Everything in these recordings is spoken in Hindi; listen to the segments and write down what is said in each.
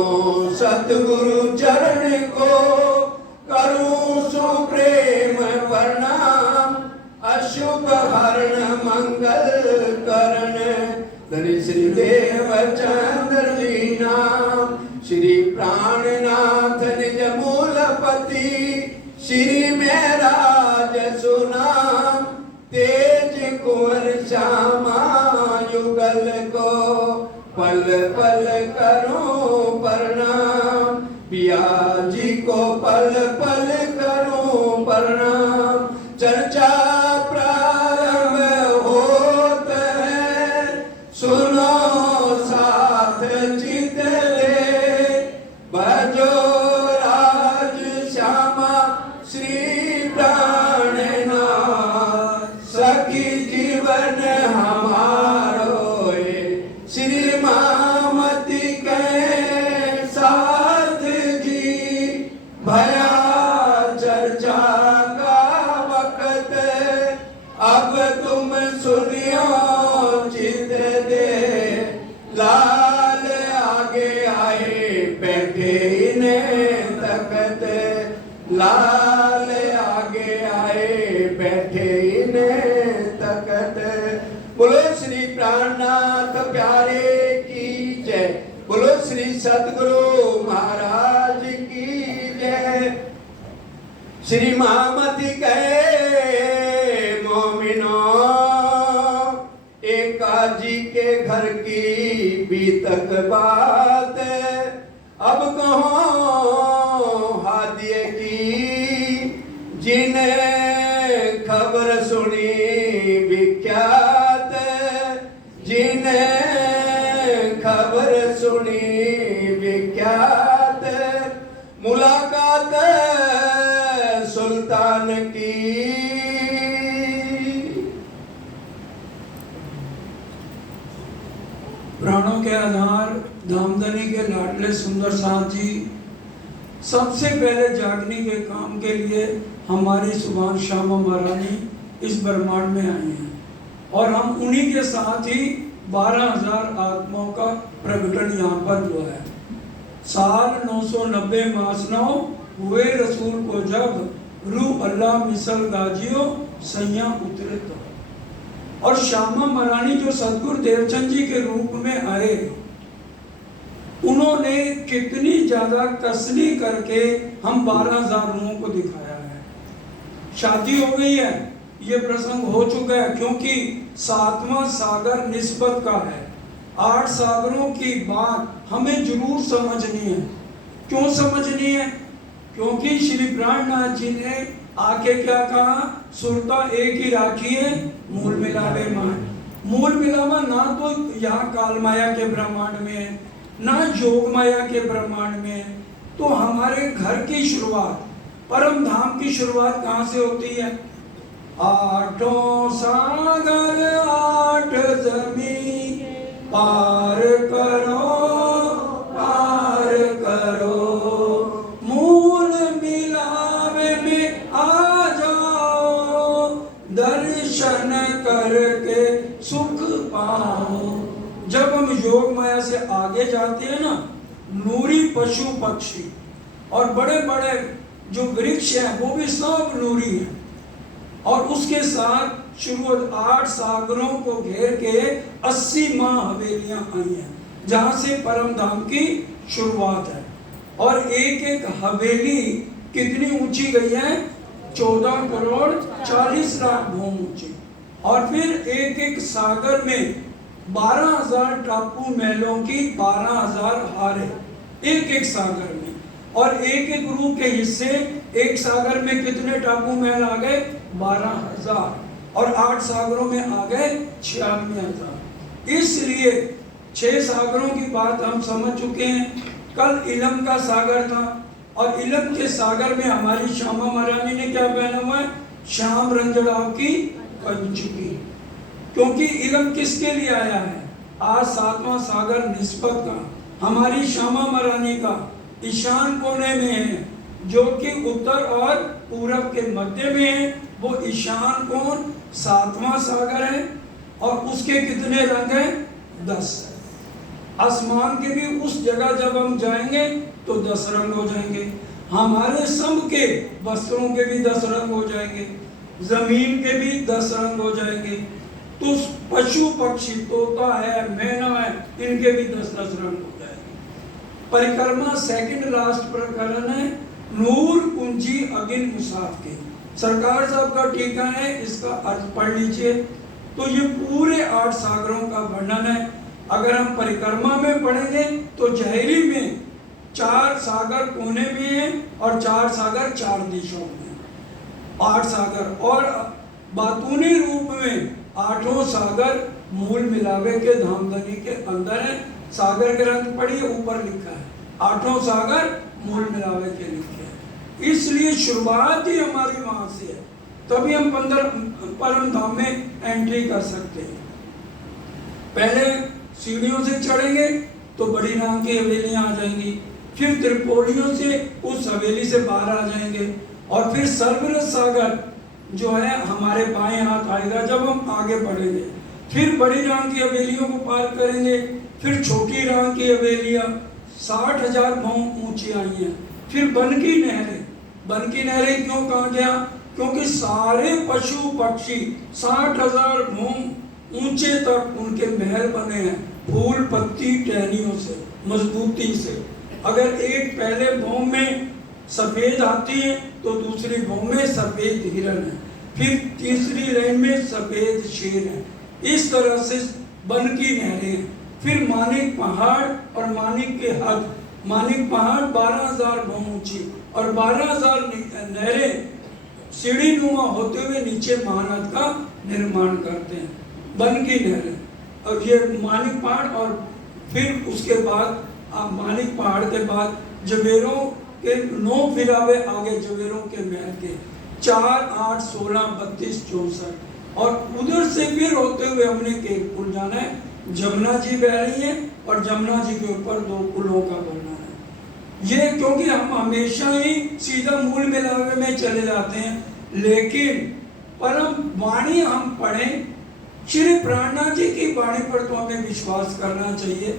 सतगुरु चरण को करूं सुप्रेम प्रणाम। अशुभ हरण मंगल करण धरि श्री देव चंद्र जी नाम। श्री प्राणनाथ निज मूलपति श्री महराज सुनाम। तेज कुंवर श्यामा युगल को पल पल करूं प्रणाम। पिया जी को पल पल करूं प्रणाम। चर्चा प्रारंभ होत है सुनो साथ चित ले। भजो राज श्यामा श्री प्राणनाथ सखी जीवन हमारो श्री मामती के साथ जी। भया चर्चा का वक्त अब तुम सुनियो चित दे। लाल आगे आए बैठे इन्हें तकत। लाल आगे आए बैठे इन्हें तकत। बोलो श्री प्राणनाथ प्यारे की जय। बोलो श्री सतगुरु महाराज की जय। श्री महामती कहे मोमिनो एकाजी के घर की बीतक बात। अब कहो हादिये की जिन्हें खबर सुनी विख्यात। जिन्हें खबर सुनी विख्यात। मुलाकात सुल्तान की। प्राणों के आधार धामधनी के लाडले सुंदर साथ जी सबसे पहले जागने के काम के लिए हमारी सुभान श्यामा महारानी इस ब्रह्मांड में आई हैं और हम उन्हीं के साथ ही 12,000 आत्माओं का प्रकटन यहाँ पर हुआ है। साल 990 मास 9 हुए रसूल को जब रूह अल्लाह मिसल गाजियो सैया उतरे तो। और श्यामा महारानी जो सतगुरु देवचंद जी के रूप में आए उन्होंने कितनी ज्यादा तसली करके हम 12,000 रूहों को दिखाया है। शादी हो गई है, ये प्रसंग हो चुका है क्योंकि 7वां सागर निस्बत का है। 8 सागरों की बात हमें जरूर समझनी है। क्यों समझनी है? क्योंकि श्री प्राणनाथ जी ने आके क्या कहा, सुरता एक ही राखी है मूल मिलावे मान। मूल मिलावा ना तो यहाँ काल माया के ब्रह्मांड में है ना योग माया के ब्रह्मांड में है। तो हमारे घर की शुरुआत परम धाम की शुरुआत कहाँ से होती है? 8 सागर 8 जमीन पार करो पार करो। मूल मिलावे में आ जाओ दर्शन करके सुख पाओ। जब हम योग माया से आगे जाते हैं ना, नूरी पशु पक्षी और बड़े बड़े जो वृक्ष हैं वो भी सब नूरी हैं। और उसके साथ शुरू 8 सागरों को घेर के 80 माँ हवेलियां आई हैं जहां से परम धाम की शुरुआत है। और एक एक हवेली कितनी ऊंची गई है? 14 करोड़ 40 लाख भूम ऊंची। और फिर एक एक सागर में 12,000 टापू महलों की 12,000 हारे एक एक सागर में। और एक एक रूह के हिस्से एक सागर में कितने टापू महल आ गए? 12,000। और 8 सागरों में आ गए 96,000। इसलिए 6 सागरों की बात हम समझ चुके हैं। कल इलम का सागर था और इलम के सागर में हमारी श्यामा महारानी ने क्या पहना हुआ है? श्याम रंजड़ाव की कंचुकी। क्योंकि इलम किसके लिए आया है? आज 7वां सागर निस्बत का हमारी श्यामा महारानी का ईशान कोने में है जो कि उत्तर और पूरब के मध्य में है। वो ईशान कोण 7वां सागर है और उसके कितने रंग हैं? 10। आसमान के भी उस जगह जब हम जाएंगे तो 10 रंग हो जाएंगे, हमारे सब के वस्त्रों के भी 10 रंग हो जाएंगे, जमीन के भी 10 रंग हो जाएंगे, तो पशु पक्षी, तोता है, मैना है, इनके भी 10-10 रंग हो जाएंगे। परिक्रमा सेकंड लास्ट प्रकरण है, नूर कुंजी अगिन मुसाफ के। सरकार साहब का टीका है, इसका अर्थ पढ़ लीजिए। तो ये पूरे 8 सागरों का वर्णन है। अगर हम परिक्रमा में पढ़ेंगे तो जहरी में 4 सागर कोने में हैं और 4 सागर 4 दिशाओं में, 8 सागर, और बातूनी रूप में 8 सागर मूल मिलावे के धामधनी के अंदर है। सागर ग्रंथ पढ़िए, ऊपर लिखा है 8 सागर मूल मिलावे के लिखे हैं। इसलिए शुरुआत ही हमारी वहां से है, तभी हम परम धाम में एंट्री कर सकते हैं। पहले सीढ़ियों से चढ़ेंगे तो बड़ी राम की हवेलियां आ जाएंगी, फिर त्रिपोलियों से उस हवेली से बाहर आ जाएंगे, और फिर सर्वरस सागर जो है हमारे बाएं हाथ आएगा जब हम आगे बढ़ेंगे। फिर बड़ी राम की हवेलियों को पार करेंगे, फिर छोटी राम की हवेलियां 60,000 भौं ऊंची आई हैं। फिर बन की नहरें क्यों कहा गया? क्योंकि सारे पशु पक्षी 60,000 भौं ऊंचे तक उनके महल बने हैं, फूल पत्ती टहनियों से, मजबूती से। अगर एक पहले भौं में सफेद हाथी है तो दूसरी भौं में सफेद हिरन है, फिर तीसरी रेंज में सफेद शेर है। इस तरह से बन की नहरें हैं। फिर मानिक पहाड़ और मानिक के हद, मानिक पहाड़ 12,000 भौं ऊंची और 12,000 नहरें सीढ़ी नुमा होते हुए नीचे महानद का निर्माण करते हैं, बन की नहरें। और ये मानिक पहाड़, और फिर उसके बाद मानिक पहाड़ के बाद जवेरों के 9 फिरावे आगे जवेरों के महल के 4, 8, 16, 32, 64, और उधर से फिर होते हुए हमने केरपुर जाना है। जमुना जी बह रही है और जमुना जी के ऊपर 2 पुलों का वर्णन है। ये क्योंकि हम हमेशा ही सीधा मूल मिलावे में चले जाते हैं, लेकिन परम वाणी हम पढ़ें, श्री प्राणनाथ जी की वाणी पर तो हमें विश्वास करना चाहिए।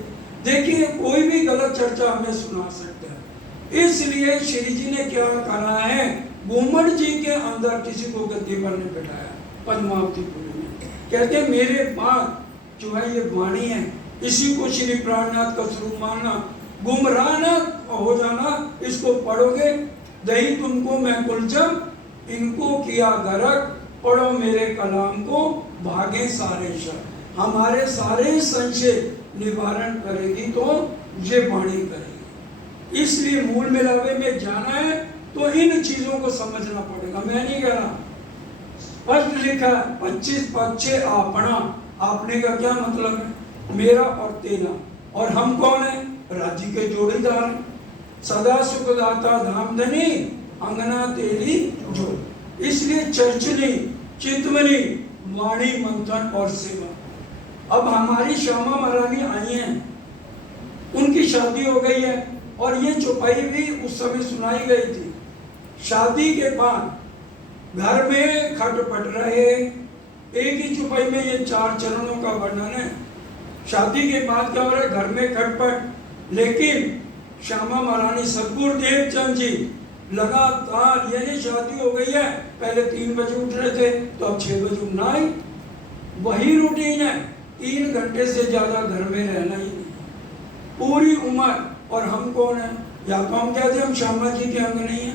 देखिए, कोई भी गलत चर्चा हमें सुना सकता है, इसलिए श्री जी ने क्या करा है, घूमट जी के अंदर किसी को गद्दी पर नहीं बैठाया पद्मावतीपुरी में। कहते हैं मेरे बाद जो है ये वाणी है, इसी को श्री प्राणनाथ का स्वरूप मानना, गुमराह न हो जाना। इसको पढ़ोगे, दही तुमको मैं कुलचम, इनको किया गरक, पढ़ो मेरे कलाम को, भागे सारे शर। हमारे सारे संशय निवारण करेगी तो ये वाणी करेगी। इसलिए मूल मिलावे में जाना है तो इन चीजों को समझना पड़ेगा। मैं नहीं कह रहा, स्पष्ट लिखा 25 पक्षे आपना, आपने का क्या मतलब है? मेरा और तेरा। और हम कौन है? राज्य के जोड़ीदार हैं। सदा सुखदाता धामधनी, अंगना तेरी जो। इसलिए चर्चनी, चितवनी, वाणी, मंथन और सेवा। अब हमारी श्यामा महारानी आई हैं, उनकी शादी हो गई है, और ये चौपाई भी उस समय सुनाई गई थी। शादी के बाद घर में खटपट रहे, एक ही चौपाई में ये 4 चरणों का वर्णन है। शादी के बाद क्या हो रहा है? घर में खटपट। लेकिन श्यामा महारानी सदगुरुदेव चंद जी लगातार, यानी शादी हो गई है, पहले 3 बजे उठ रहे थे तो अब 6 बजे उठना ही, वही रूटीन है। 3 घंटे से ज्यादा घर में रहना ही नहीं, पूरी उम्र। और हम कौन है? या तो हम कहते हैं हम श्यामा जी के अंग नहीं है।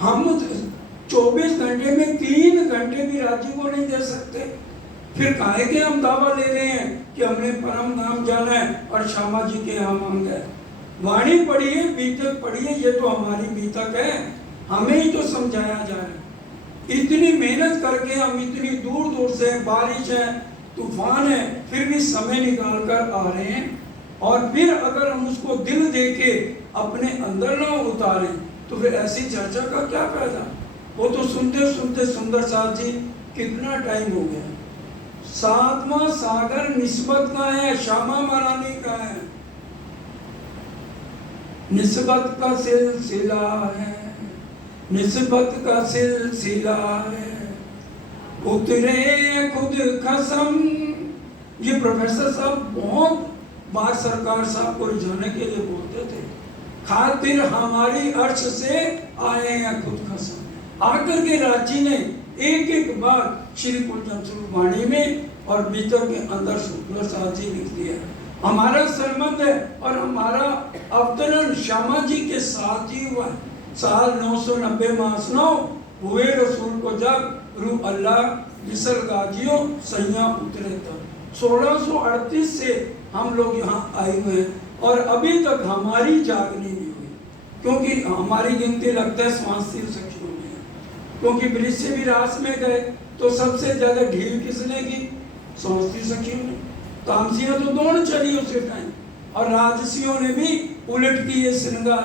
हम 24 घंटे में 3 घंटे भी राज्य को नहीं दे सकते, फिर काहे के हम दावा ले रहे हैं कि हमने परम धाम जाना है और श्यामा जी के यहाँ मांग है। वाणी पढ़िए, बीतक पढ़िए, ये तो हमारी बीतक है, हमें ही तो समझाया जा रहा है। इतनी मेहनत करके हम इतनी दूर दूर से, बारिश है, तूफान है, फिर भी समय निकाल कर आ रहे हैं। और फिर अगर हम उसको दिल दे के अपने अंदर ना उतारें तो फिर ऐसी चर्चा का क्या फायदा? वो तो सुनते सुनते सुंदर साथ जी कितना टाइम हो गया। 7वां सागर निस्बत का है, श्यामा महारानी का है। निस्बत का सिलसिला है, निस्बत का सिलसिला है, उतरे खुद खसम। ये प्रोफेसर साहब बहुत बार सरकार साहब को रिझाने के लिए बोलते थे, खातिर हमारी अर्श से आए हैं खुद खसम। आकर के राजी ने एक एक बात श्री कुलचंद स्वरूप वाणी में और भीतर के अंदर शुक्ल साजी लिख दिया। हमारा सरमत है और हमारा अवतरण श्यामा जी के साथ ही हुआ। साल 990 मास 9 हुए रसूल को जब रू अल्लाह जिसल गाजियों सैया उतरे तब। 1638 से हम लोग यहाँ आए हुए हैं और अभी तक हमारी जागनी नहीं हुई, क्योंकि हमारी गिनती लगता है स्वास्थ्य सखियों में, क्योंकि ब्रिज से भी रास में गए तो सबसे ज्यादा ढील किसने की? स्वास्थ्य सखियों ने। तामसियां तो दौड़ चली उसी टाइम, और राजसियों ने भी उलट की ये श्रृंगार,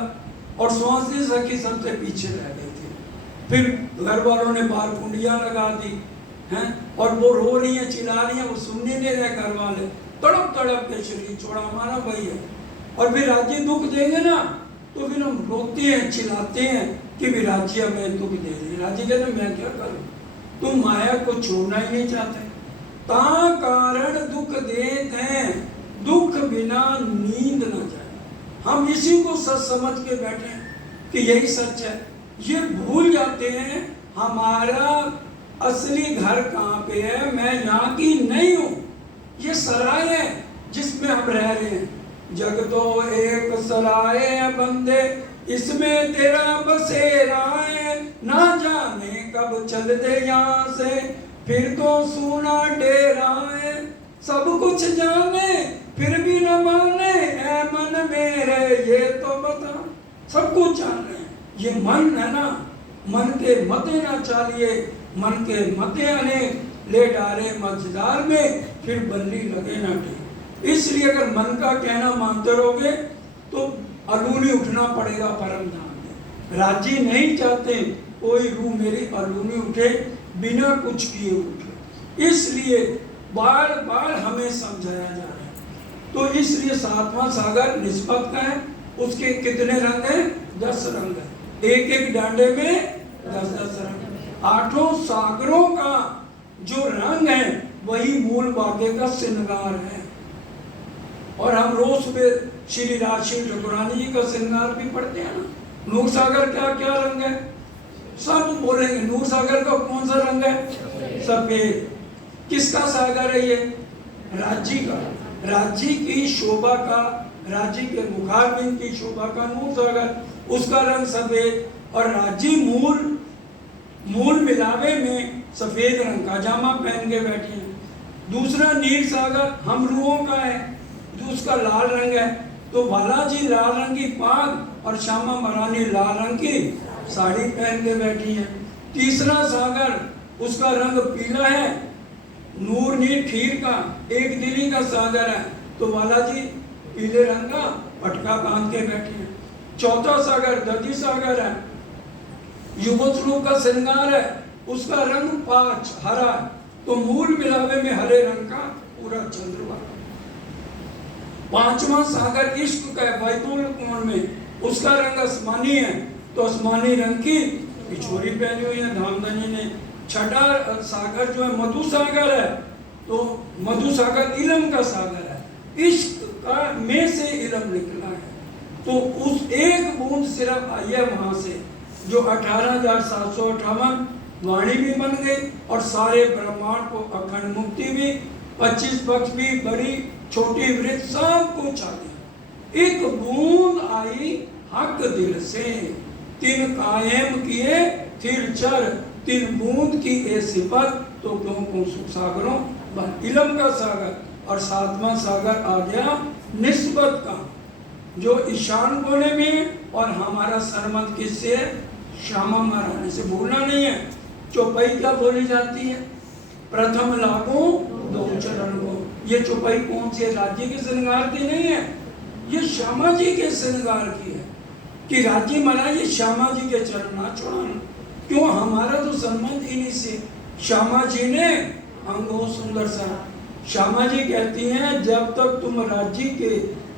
और स्वास्थ्य सखी सबसे पीछे रह गए थे। फिर घर वालों ने बार कुंडियां लगा दी हैं, और वो रो रही हैं, चिल्ला रही हैं, वो सुनने नहीं रहे घर वाले, तड़प तड़प के शरीर छोड़ा हमारा भाई है। और फिर राज्य दुख देंगे ना तो फिर हम रोकते हैं, चिल्लाते हैं कि भी राज्य हमें दुख दे रही। राज्य कहते मैं क्या करूं, तुम माया को छोड़ना ही नहीं चाहते, ता कारण दुख देते हैं, दुख बिना नींद न जाए। हम इसी को सच समझ के बैठे हैं कि यही सच है, ये भूल जाते हैं हमारा असली घर कहाँ पे है, मैं यहाँ की नहीं हूँ, ये सराय है जिसमें हम रह रहे हैं। जग तो एक सराय है बंदे, इसमें तेरा बसेरा है, ना जाने कब चल दे यहाँ से, फिर तो सुना डेरा है। सब कुछ जाने फिर भी न माने, ऐ मन मेरे ये तो बता। सब कुछ जान रहे हैं, ये मन है ना, मन के मते ना चालिए, मन के मते अनेक, ले डाले मझदार में, फिर बल्ली लगे ना टेक। इसलिए अगर मन का कहना मानते रहोगे तो अलूनी उठना पड़ेगा परम धाम में। राजी नहीं चाहते कोई रूह मेरी अलूनी उठे, बिना कुछ किए उठे, इसलिए बार बार हमें समझाया जा रहा है। तो इसलिए सातवां सागर निस्बत का है, उसके कितने रंग हैं? 10 रंग है, एक एक डांडे में 10-10 रंग। 8 सागरों का जो रंग है वही मूल वाक्य का श्रृंगार है। और हम रोज सुबह श्री राजश्री ठाकुरानी जी का श्रृंगार भी पढ़ते हैं ना। नूर सागर का क्या रंग है? सब बोलेंगे नूर सागर का कौन सा रंग है? सफेद। किसका सागर है ये? राज्य का। राज्य की शोभा का, राज्य के मुखारबिंद की शोभा का नूर सागर, उसका रंग सफेद। और राज्य मूल मिलावे में सफेद रंग का जामा पहन के बैठे हैं। दूसरा नील सागर हम रूहों का है, जो उसका लाल रंग है। तो बालाजी लाल रंग की पाग और श्यामा महारानी लाल रंग की साड़ी पहन के बैठी है। तीसरा सागर उसका रंग पीला है, नूर नील खीर का एक दिली का सागर है। तो बालाजी पीले रंग का पटका बांध के बैठे हैं। चौथा सागर दधी सागर है, युवत रूप का श्रृंगार है, उसका रंग 5 हरा। तो मूल मिलावे में हरे रंग का पूरा चंद्रमा। पांचवा सागर इश्क का है, बैतूल कोण में, उसका रंग आसमानी है। तो आसमानी रंग की पिछोरी पहनी हुई है धामधनी ने। छठा सागर जो है मधु सागर है, तो मधु सागर इलम का सागर है, इश्क का में से इलम निकला है। तो उस एक बूंद सिर्फ आई है वहां से, जो 18,758 वाणी भी बन गई और सारे ब्रह्मांड को अखंड मुक्ति भी, 25 पक्ष भी, बड़ी छोटी वृत्त सब कुछ आ गया। एक बूंद आई हक दिल से, 3 कायम किए थिर चर, 3 बूंद की ए सिफत, तो क्यों सुख सागरों बन। इलम का सागर। और 7वां सागर आ गया निस्बत का, जो ईशान कोने में। और हमारा सरमत किससे? श्यामा महारानी से। भूलना नहीं है। चौपाई क्या बोली जाती है? प्रथम लागू 2 चरण को। ये चौपाई कौन सी है? राज्य के श्रृंगार की नहीं है, ये श्यामा जी के श्रृंगार की है। कि राज्य महाराज ये श्यामा जी के चरण ना छोड़ाना। क्यों? हमारा तो संबंध इन्हीं से। श्यामा जी ने अंगों सुंदर सा, श्यामा जी कहती हैं जब तक तुम राज्य के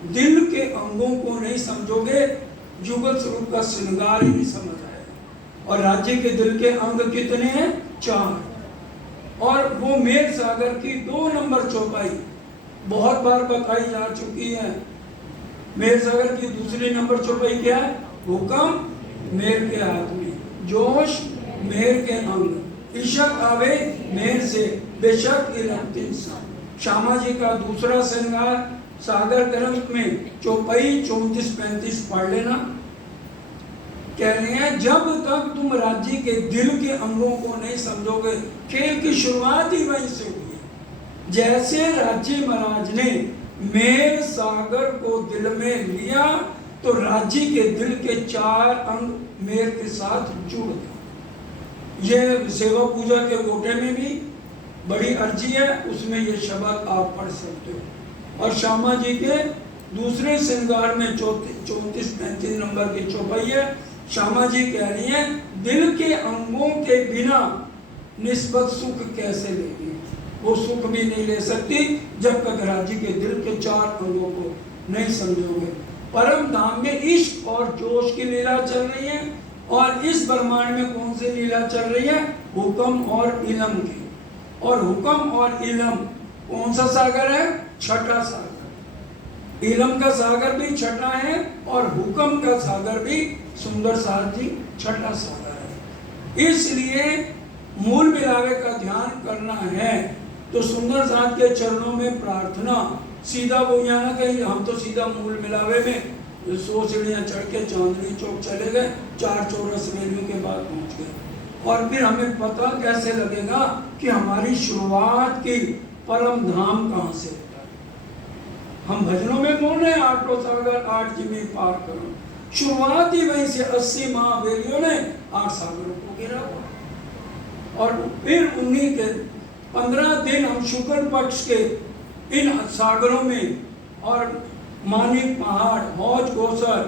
दिल के अंगों को नहीं समझोगे, युगल स्वरूप का श्रृंगार ही नहीं समझ आएगा। और राज्य के दिल के अंग कितने हैं? 4। और वो मेघ सागर की 2 नंबर चौपाई बहुत बार बताई जा चुकी है। मेर सागर की दूसरी नंबर चौपाई क्या है? हुक्म मेर के हाथ में, जोश मेर के अंग, इशक आवे मेर से, बेशक इलम। श्यामा जी का दूसरा श्रृंगार सागर ग्रंथ में चौपाई 34-35 पढ़ लेना। कह रहे हैं जब तक तुम राज्य के दिल के अंगों को नहीं समझोगे, खेल की शुरुआत ही वहीं से हुई है। जैसे राज्य महाराज ने मेर सागर को दिल में लिया तो राज्य के दिल के 4 अंग मेर के साथ जुड़ गए। ये सेवा पूजा के गोटे में भी बड़ी अर्जी है, उसमें ये शब्द आप पढ़ सकते हो। और श्यामा जी के दूसरे श्रृंगार में 34-35 नंबर की चौपाई है। श्यामा जी कह रही हैं दिल के अंगों के बिना निस्बत सुख कैसे लेगी, वो सुख भी नहीं ले सकती जब तक राज्य के दिल के 4 अंगों को नहीं समझोगे। परम धाम में इश्क और जोश की लीला चल रही है, और इस ब्रह्मांड में कौन सी लीला चल रही है? हुक्म और इलम की। और हुक्म और इलम कौन सा सागर है? छठा सागर। इलम का सागर भी छठा है और हुक्म का सागर भी सुंदर साथ जी छठा सागर है। इसलिए मूल मिलावे का ध्यान करना है तो सुंदर साथ के चरणों में प्रार्थना, सीधा वो यहाँ ना कहीं हम तो सीधा मूल मिलावे में 100 सीढ़ियाँ चढ़ के चांदनी चौक चले गए, 4 चौरस रेलियों के बाद पहुँच गए। और फिर हमें पता कैसे लगेगा कि हमारी शुरुआत की परम धाम कहाँ से होता है? हम भजनों में बोल रहे हैं 8 सागर 8 जिमी पार करो, शुरुआत ही वहीं से 80 महावेलियों ने 8 सागरों को गिरा हुआ। और फिर उन्हीं के 15 दिन हम शुक्र पक्ष के इन सागरों में और मानिक पहाड़, हौज गोसर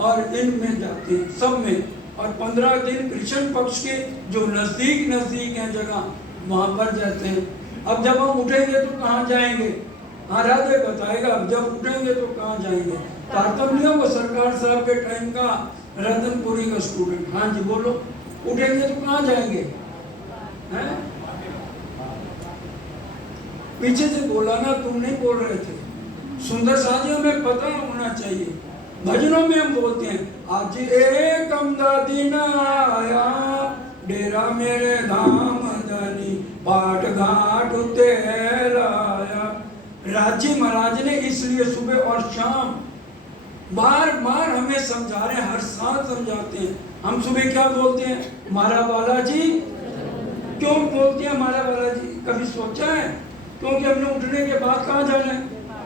और इनमें जाते हैं सब में, और 15 दिन कृष्ण पक्ष के जो नजदीक हैं जगह वहां पर जाते हैं। अब जब हम उठेंगे तो कहाँ जाएंगे? हाँ राधे बताएगा जब उठेंगे तो कहाँ जाएंगे। तारतम्य वो सरकार साहब के टाइम का रतनपुरी का स्टूडेंट। हाँ जी बोलो, उठेंगे तो कहाँ जाएंगे? हैं? पीछे से बोला ना, तुम नहीं बोल रहे थे। सुंदर साथियों में पता होना चाहिए। भजनों में हम बोलते हैं आज एक दिन आया डेरा मेरे धाम धनी पाट घाट तेराया। राज्य महाराज ने इसलिए सुबह और शाम बार बार हमें समझा रहे हैं, हर साल समझाते हैं। हम सुबह क्या बोलते हैं? मारा बालाजी। क्यों बोलते हैं मारा बालाजी? कभी सोचा है? क्योंकि हमने उठने के बाद कहाँ जाना है?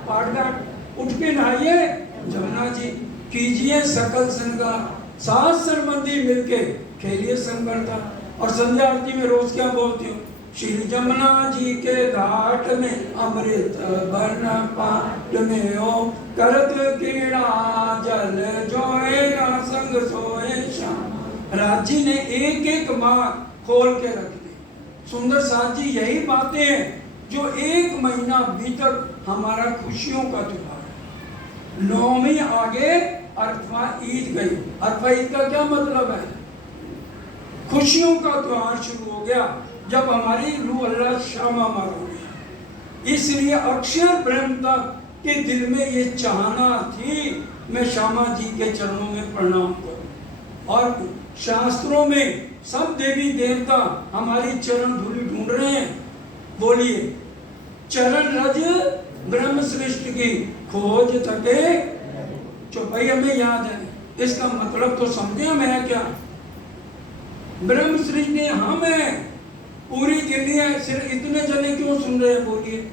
पाट घाट। उठ के नहाइए जमुना जी, कीजिए सकल श्रृंगार, 7 संबंधी मिलके खेलिए संगरता। और संध्या आरती में रोज क्या बोलती हो? श्री जमुना जी के घाट में अमृत बन पाट में ओ करत क्रीड़ा जल जोए ना संग सोए श्याम। राजी ने एक एक बात खोल के रख दी। सुंदर साथ जी यही बातें हैं जो 1 महीना बीतक हमारा खुशियों का त्योहार है। 9वीं आगे अर्थवा ईद गई। अर्थवा ईद का क्या मतलब है? खुशियों का त्योहार शुरू हो गया जब हमारी रूह अल्लाह श्यामा मार हो गई। इसलिए अक्षर ब्रह्म तक के दिल में ये चाहना थी मैं श्यामा जी के चरणों में प्रणाम करूं। और शास्त्रों में सब देवी देवता हमारी चरण धूलि ढूंढ रहे हैं। बोलिए चरण रज ब्रह्म सृष्टि की खोज थके। चौपाई हमें याद है, इसका मतलब तो समझे हम है क्या? ब्रह्म सृष्टि हम है, पूरी दिल्ली है, सिर्फ इतने जने क्यों सुन रहे हैं? बोलिए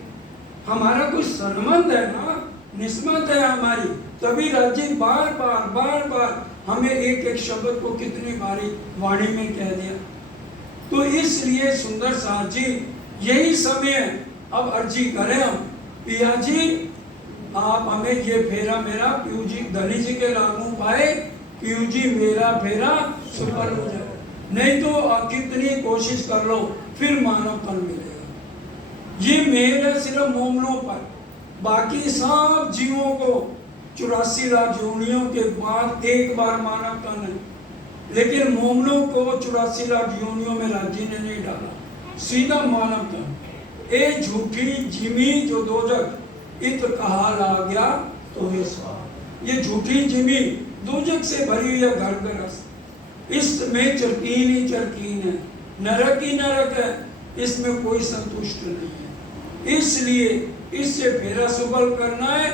हमारा कुछ संबंध है ना, निस्बत है हमारी, तभी राज्य बार बार हमें एक एक शब्द को कितनी बारी वाणी में कह दिया। तो इसलिए सुंदर साथ जी यही समय अब अर्जी करें हम, पिया जी आप हमें ये फेरा मेरा पीयू जी धनी जी के लागू पाए, पीयू जी मेरा फेरा सफल हो जाए। नहीं तो आप कितनी कोशिश कर लो फिर मानवपन मिलेगा। ये मेल है सिर्फ मोमलों पर, बाकी सब जीवों को 84 लाख योनियों के बाद एक बार मानवता नहीं, लेकिन मोमलों को 84 लाख योनियों में राज्य ने नहीं डाला, सीधा मानवता। ए झूठी जिमी जो दोजक इत कहा ला गया तो ये स्वाहा। ये झूठी जिमी दोजक से भरी हुई है घर गरस, इसमें चरकीन ही चरकीन है, नरक ही नरक है, इसमें कोई संतुष्ट नहीं है। इसलिए इससे फेरा सुबल करना है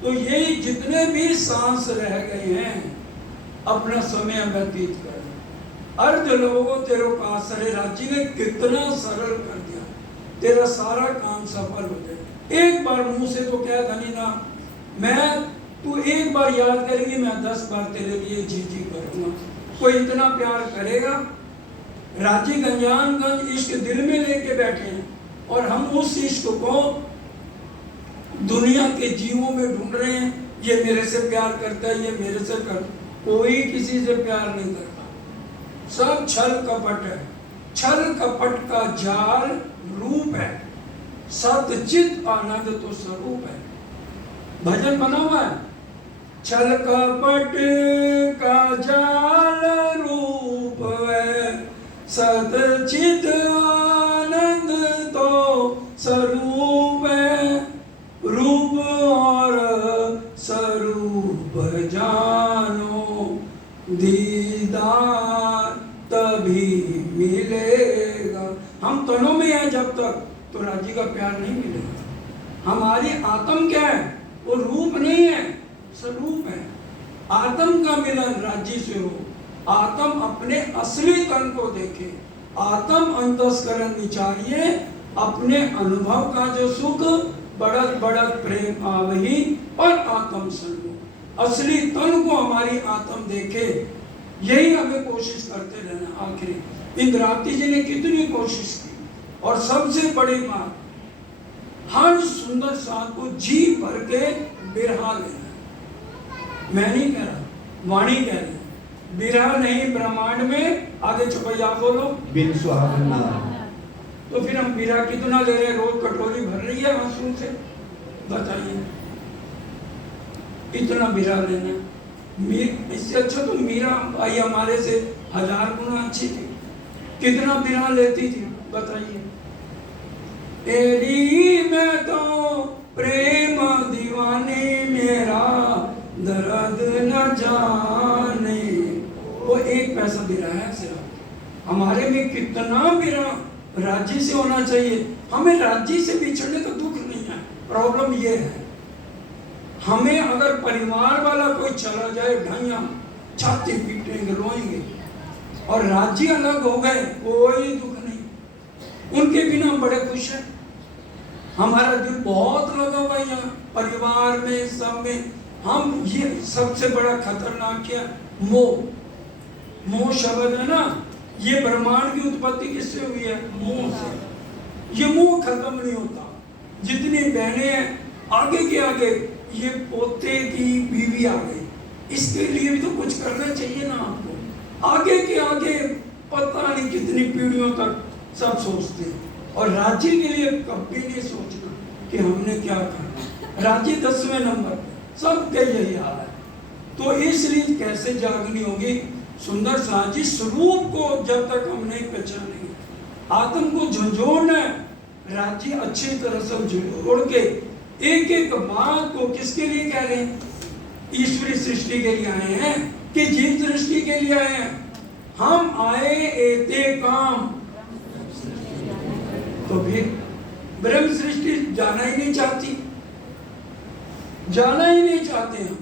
तो यही जितने भी सांस रह गए हैं अपना समय व्यतीत करना। अर्ध लोगों तेरो कासरे, राज्य ने कितना सरल कर दिया, तेरा सारा काम सफल हो जाए। एक बार मुंह से तो क्या धनी ना, मैं तू एक बार याद करेगी मैं 10 बार तेरे लिए जी जी करूंगा। कोई इतना प्यार करेगा? राजी गंजानगंज इश्क दिल में लेके बैठे हैं और हम उस इश्क को दुनिया के जीवों में ढूंढ रहे हैं। ये मेरे से प्यार करता है, ये मेरे से कर, कोई किसी से प्यार नहीं करता, सब छल कपट है। छल कपट का जाल रूप है, सतचित आनंद तो स्वरूप है। भजन बना हुआ है, छल कपट का जाल रूप है, सतचित आनंद तो स्वरूप है। रूप और स्वरूप जानो, दीदार तभी मिलेगा। हम तनों में हैं जब तक तो राज्य का प्यार नहीं मिलेगा। हमारी आत्म क्या है? वो रूप नहीं है, स्वरूप है। आत्म का मिलन राज्य से हो, आत्म अपने असली तन को देखे, आत्म अंतस्करण विचारिए, अपने अनुभव का जो सुख बढ़त बढ़त प्रेम आवही और आत्म संग, असली तन को हमारी आत्म देखे। यही हमें कोशिश करते रहना। आखिरी इंद्रावती जी ने कितनी कोशिश की, और सबसे बड़ी बात, हर सुंदर साथ को जी भर के बिरहा लेना। मैं नहीं कह रहा, वाणी कह रही। बिरहा नहीं ब्रह्मांड में, आगे चौपैया बोलो, बिन सुहावना। तो फिर हम बिरहा कितना ले रहे? रोज कटोरी भर रही है आंसू से, बताइए इतना बिरहा लेना। इससे अच्छा तो मीरा भाई हमारे से 1000 गुना अच्छी थी, कितना बिरहा लेती थी, बताइए। तेरी मैं तो प्रेम दीवाने, मेरा दर्द न जाने। वो एक पैसा बिरहा है सिर्फ। हमारे में कितना बिरहा राज्य से होना चाहिए। हमें राज्य से बिछड़ने का दुख नहीं है, प्रॉब्लम ये है हमें अगर परिवार वाला कोई चला जाए ढाइया छाती पीटेंगे, रोएंगे, और राज्य अलग हो गए कोई दुख नहीं, उनके बिना हम बड़े खुश हैं। हमारा दिल बहुत लगा हुआ है यहाँ परिवार में, सब में। हम ये सबसे बड़ा खतरनाक क्या? मोह। मोह शब्द है ना, ये ब्रह्मांड की उत्पत्ति किससे हुई है? मोह से। ये मोह खत्म नहीं होता। जितनी बहनें हैं आगे के आगे, ये पोते की बीवी आ गई, इसके लिए भी तो कुछ करना चाहिए ना आपको। आगे के आगे पता नहीं कितनी पीढ़ियों तक सब सोचते हैं, और राज्य के लिए कभी नहीं सोचना कि हमने क्या करना। राज्य 10वें नंबर पे, सबके यही हाल है। तो इसलिए कैसे जागनी होगी? सुंदर साजी स्वरूप को जब तक हम नहीं पहचानेंगे, आत्म को झंझोड़ना है। राज्य अच्छी तरह से झंझोड़ के एक एक बात को किसके लिए कह रहे हैं? ईश्वरी सृष्टि के लिए आए हैं कि जीव सृष्टि के लिए आए हैं? हम आए एते काम, तो फिर ब्रह्म सृष्टि जाना ही नहीं चाहती, जाना ही नहीं चाहते हम।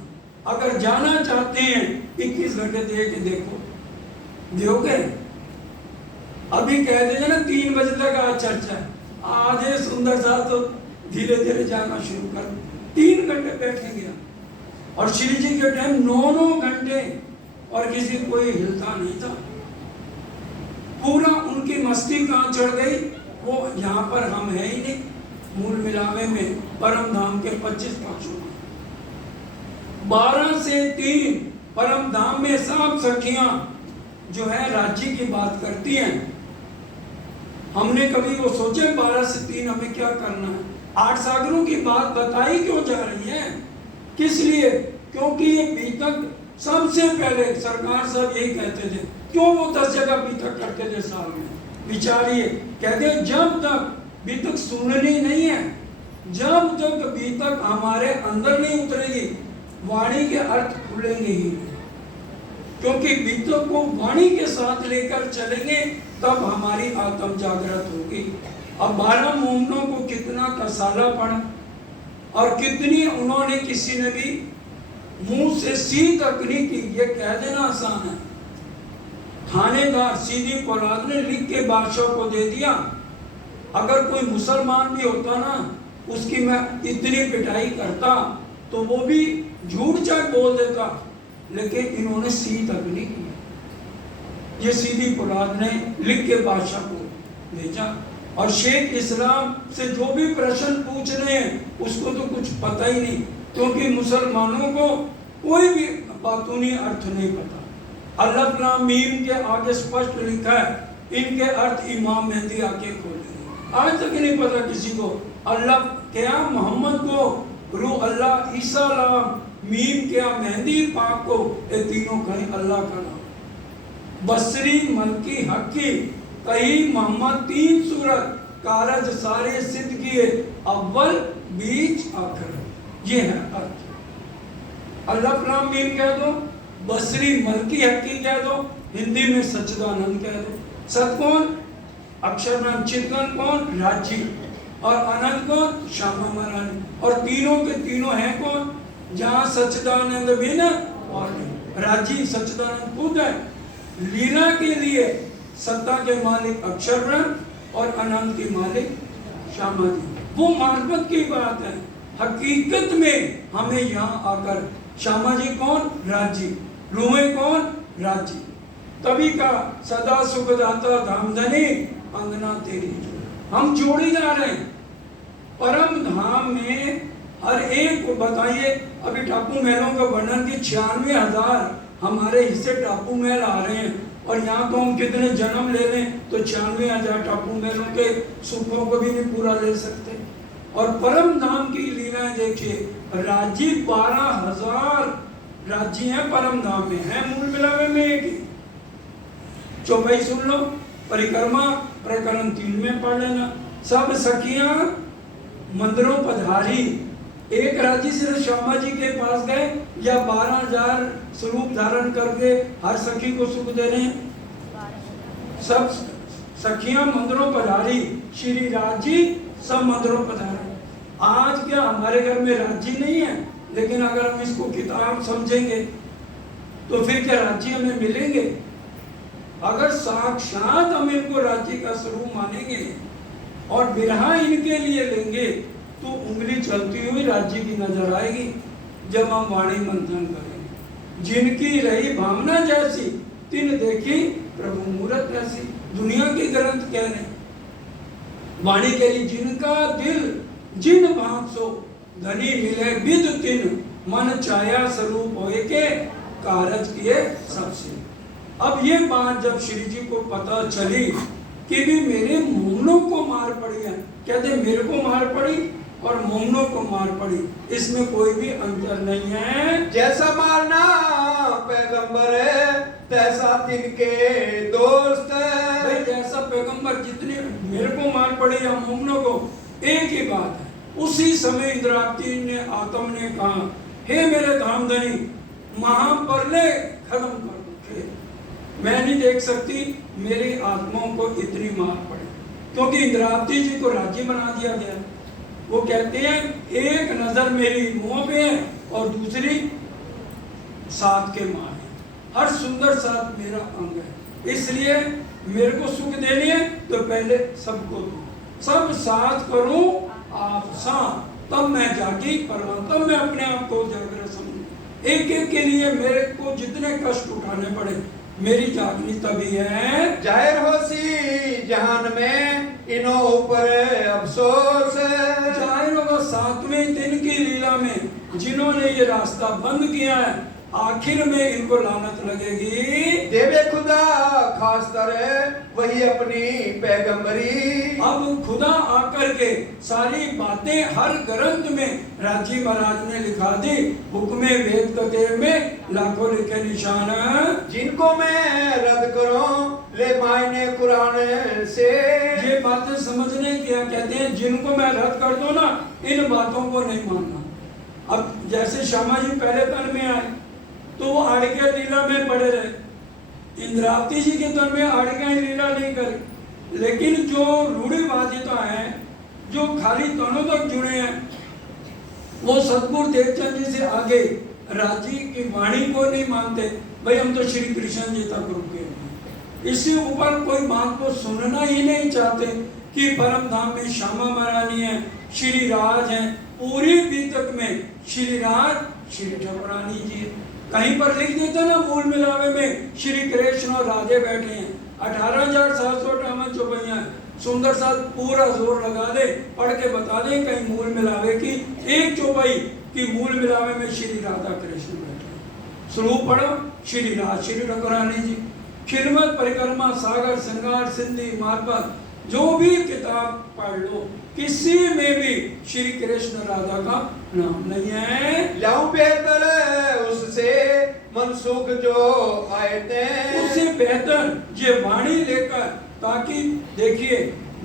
अगर जाना चाहते हैं 21 घंटे दे के देखो, दोगे? अभी कह दीजिए ना 3 बजे तक आज चर्चा है, आज है सुंदर सा, तो धीरे धीरे जाना शुरू कर। 3 घंटे बैठेंगे हम, और श्री जी के टाइम 9 घंटे, और किसी कोई हिलता नहीं था। पूरा उनकी मस्ती कहाँ चढ़ गई, वो यहाँ पर हम है ही नहीं। मूल मिलावे में परम धाम के 25 पांचों 12 से 3 परम धाम में सब सखियां जो है राज्य की बात करती हैं। हमने कभी वो सोचे 12 से 3 हमें क्या करना है? 8 सागरों की बात बताई क्यों जा रही है? किस लिए? क्योंकि ये बीतक सबसे पहले सरकार साहब यही कहते थे। क्यों वो 10 जगह बीतक करते थे साल में? विचारिए, कहते जब तक बीतक सुननी नहीं है जब तक अभी तक हमारे अंदर नहीं उतरेगी, वाणी के अर्थ खुलेंगे ही नहीं। क्योंकि बीतक को वाणी के साथ लेकर चलेंगे तब हमारी आत्म जागृत होगी। अब 12 मोमनों को कितना कसालापन और कितनी उन्होंने, किसी ने भी मुंह से सी तक नहीं की, ये कह देना आसान है। थानेदार सीधी औलाद ने लिख के बादशाह को दे दिया। अगर कोई मुसलमान भी होता ना, उसकी मैं इतनी पिटाई करता तो वो भी झूठ चाट बोल देता, लेकिन इन्होंने सी तक नहीं किया। ये सीधी औलाद ने लिख के बादशाह को भेजा। और शेख इस्लाम से जो भी प्रश्न पूछ रहे हैं उसको तो कुछ पता ही नहीं, क्योंकि मुसलमानों को कोई भी बातूनी अर्थ नहीं पता। अल्लाह लाम मीम के आगे स्पष्ट लिखा है, इनके अर्थ इमाम मेहदी आके खोलेंगे। आज तक नहीं पता किसी को। अल्लाह क्या मोहम्मद को, रू अल्लाह, ईसा लाम, मीम क्या मेहदी पाक को, ये तीनों कहीं अल्लाह का नाम। बसरी, मलकी, हकी, कहीं मोहम्मद, 3 सूरत, कारज सारे सिद्ध किए, अव्वल बीच आखिर। ये है अर्थ। अल्लाह नाम मीम कह दो, बसरी, मलकी, हकी कह दो, हिंदी में सच्चिदानंद कह दो। सत कौन? अक्षरनाम। चितगन कौन? राजी। और अनंत कौन? श्यामा महारानी। और तीनों के तीनों हैं कौन? जहाँ सच्चिदानंद भी न और नहीं। राजी सच्चिदानंद खुद है। लीला के लिए सत्ता के मालिक अक्षर ब्रह्म और अनंत के मालिक श्यामा जी। वो मार्फत की बात है। हकीकत में हमें यहाँ आकर श्यामा जी कौन? राजी। रूहे कौन? राजी। तभी का सदा सुखदाता धामधनी अंगना तेरी। हम जोड़ी जा रहे हैं परम धाम में। हर एक को बताइए, अभी टापू महलों का वर्णन की 96,000 हमारे हिस्से टापू महल आ रहे हैं, और यहाँ तो हम कितने जन्म ले लें तो 96,000 टापू महलों के सुखों को भी नहीं पूरा ले सकते। और परम धाम की लीलाएं देखिए। राज्य 12,000 राज्य हैं परम धाम में, है मूल मिलावे में एक ही। चौपाई सुन लो, परिक्रमा प्रकरण 3 में पढ़ लेना। सब सखियां मंदिरों पधारी। एक राज्य सिर्फ श्यामा जी के पास गए या 12,000 स्वरूप धारण करके हर सखी को सुख दे रहे हैं? सब सखियां मंदिरों पधारी, श्री राजी सब मंदिरों पधारे। आज क्या हमारे घर में राज्य नहीं है, लेकिन अगर हम इसको किताब समझेंगे तो फिर क्या राज्य हमें मिलेंगे? अगर साक्षात हम इनको राज्य का स्वरूप मानेंगे और बिरहा इनके लिए लेंगे तो उंगली चलती हुई राज्य की नजर आएगी। जब हम वाणी मंथन करेंगे, जिनकी रही भावना जैसी तिन देखी प्रभु मूरत ऐसी। दुनिया के ग्रंथ कह रहे वाणी के लिए, जिनका दिल जिन भाव सो धनी मिले विद तिन मन छाया स्वरूप होए के कारज किए सबसे। अब ये बात जब श्री जी को पता चली कि भी मेरे मोमनों को मार पड़ी है, कहते मेरे को मार पड़ी और मोमनों को मार पड़ी, इसमें कोई भी अंतर नहीं है। जैसा मारना पैगंबर है तैसा तिनके दोस्त है। भाई जैसा पैगंबर, जितने मेरे को मार पड़ी या मोमनों को, एक ही बात है। उसी समय इंद्रावती ने आत्म ने कहा, हे मेरे धामधनी, महाप्रलय खत्म कर दो। मैं नहीं देख सकती मेरी आत्माओं को इतनी मार पड़े, क्योंकि इंद्रावती जी को राज्य बना दिया गया। वो कहते हैं एक नजर मेरी मुंह पे है और दूसरी साथ के माँ है। हर सुंदर साथ मेरा अंग है, इसलिए मेरे को सुख देनी है तो पहले सबको दो, सब साथ करूं आप साथ, तब मैं जागी परमात्मा, तब मैं अपने आप को जागृत समझूं। एक एक के लिए मेरे को जितने कष्ट उठाने पड़े, मेरी जागनी तभी है। जाहिर होसी जहान में इनो ऊपर अफसोस। जाहिर होगा 7वें दिन की लीला में जिन्होंने ये रास्ता बंद किया है, आखिर में इनको लानत लगेगी। देवे खुदा खास तरह वही अपनी पैगंबरी। अब खुदा आकर के सारी बातें हर ग्रंथ में राजी महाराज ने लिखा दी। हुक्मे वेद कते में लाखों लिखे निशान, जिनको मैं रद्द करूं ले मायने कुरान से। ये बातें समझने क्या कहते हैं, जिनको मैं रद्द कर दूं ना इन बातों को नहीं मानना। अब जैसे श्यामा जी पहले तन में आए तो वो आड़के लीला में पड़े रहे, इंद्रावती जी के तन में आड़के लीला नहीं करे, लेकिन जो रूढ़िवादिता है, जो खाली तनों तक जुड़े हैं, वो सतगुरु देवचंद जी से आगे राजी की वाणी को नहीं मानते। भाई हम तो श्री कृष्ण जी तक रुके हैं, इससे ऊपर कोई बात को सुनना ही नहीं चाहते कि परम धाम में श्यामा महारानी है, श्री राज है, पूरी बीतक में श्री राज श्री ठाकुरानी जी है। कहीं पर लिख देता ना मूल मिलावे में श्री कृष्ण और राधे बैठे हैं। 18,758 चौपाइयां, सुंदर सा पूरा जोर लगा दे, पढ़ के बता दे कहीं मूल मिलावे की एक चौपाई की मूल मिलावे में श्री राधा कृष्ण बैठे। स्वरूप पढ़ो श्री राज श्री ठाकुरानी जी। खिलमत परिक्रमा सागर श्रृंगार सिंधी मार्बल जो भी किताब पढ़ लो, किसी में भी श्री कृष्ण राधा का नाम नहीं है। लाऊं बेहतर उससे मनसुख जो आए थे, उससे बेहतर ये वाणी लेकर, ताकि देखिए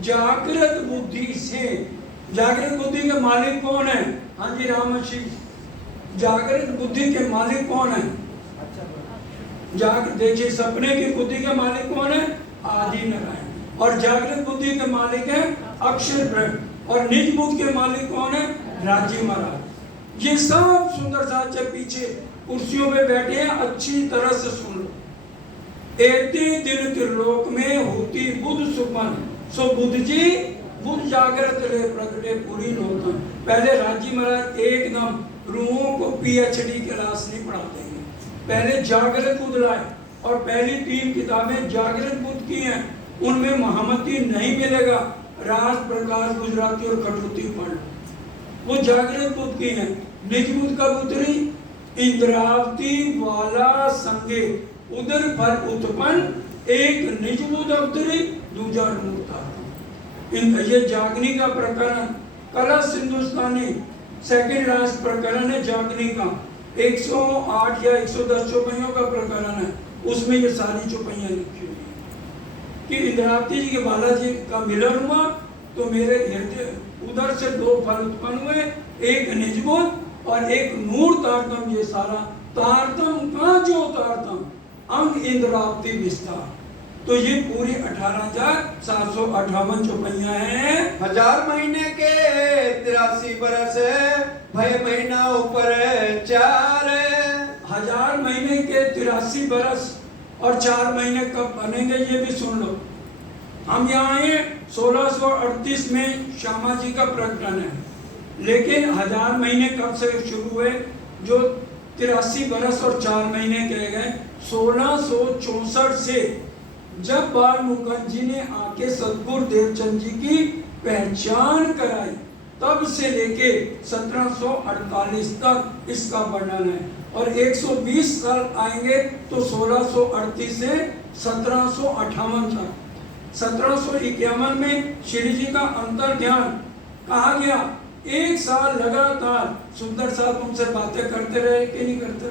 जागृत बुद्धि से, जागृत बुद्धि के मालिक कौन है? हाँ जी रामशी, जागृत बुद्धि के मालिक कौन है? देखिए सपने की बुद्धि के मालिक कौन है? आदि नारायण। और जागृत बुद्धि के मालिक है अक्षर ब्रह्म। और निज बुद्धि के मालिक कौन है? राजी महाराज। ये सब सुंदर साथ से पीछे कुर्सियों पे बैठे हैं, अच्छी तरह से सुन लो। एते दिन त्रिलोक में होती बुद्ध सुपन, सो बुद्ध जी बुद्ध जागृत ले प्रगटे पूरी लोकन। पहले राजी महाराज एकदम रूहों को पीएचडी क्लास नहीं पढ़ाते हैं, पहले जागृत बुद्ध लाए, और पहली 3 किताबें जागृत बुद्ध की हैं। उनमें महामती नहीं मिलेगा, राज प्रकाश गुजराती और कटौती पढ़ लो, वो जागृत बुद्ध की है। निज बुद्ध का पुत्री इंद्रावती वाला संगे उदर पर उत्पन्न, एक निज बुद्ध अवतरी दूजा मूर्ता। ये जागनी का प्रकरण, कलश हिंदुस्तानी सेकंड लास्ट प्रकरण है जागनी का, 108 या 110 चौपाइयों का प्रकरण है। उसमें ये सारी चौपाइयां लिखी हुई है कि इंद्रावती जी के बालाजी का मिलन हुआ तो मेरे हृदय उधर से 2 फल उत्पन्न हुए, एक निजबुद्ध और एक नूर तारतम। ये सारा तारतम का जो तारतम अंग इंद्रावती विस्तार, तो ये पूरी 18,758 चौपाइयां हैं। 1000 महीने के 83 बरस, भय महीना ऊपर 4। 1000 महीने के 83 बरस और 4 महीने कब बनेंगे ये भी सुन लो। हम यहाँ आए 1638 में श्यामा जी का प्रकटन है, लेकिन 1000 महीने कब से शुरू हुए? जो 83 बरस और 4 महीने कहे गए 1664 से, जब बाल मुकुंद जी ने आके सतगुरु देवचंद जी की पहचान कराई, तब से लेके 1748 तक इसका वर्णन है। और 120 साल आएंगे तो 1638 से 1758 तक। 1751 में श्री जी का अंतर ध्यान कहा गया। 1 साल लगातार सुंदर साहब उनसे बातें करते रहे कि नहीं करते,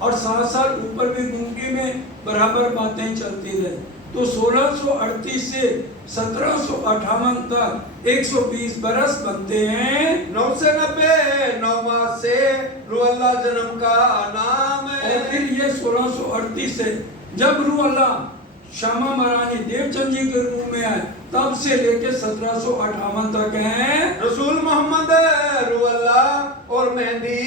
और 7 साल ऊपर भी गुंगी में बराबर बातें चलती रहे। तो 1638 से 1758 तक 120 बरस बनते हैं। 9 से 90 9 मास से रूह अल्लाह जन्म का नाम है। और फिर ये 1638 से जब रूह अल्लाह श्यामा महारानी देवचंद जी के रूप में आए, तब से लेके 1758 तक है। रसूल मोहम्मद रूह अल्लाह और मेहंदी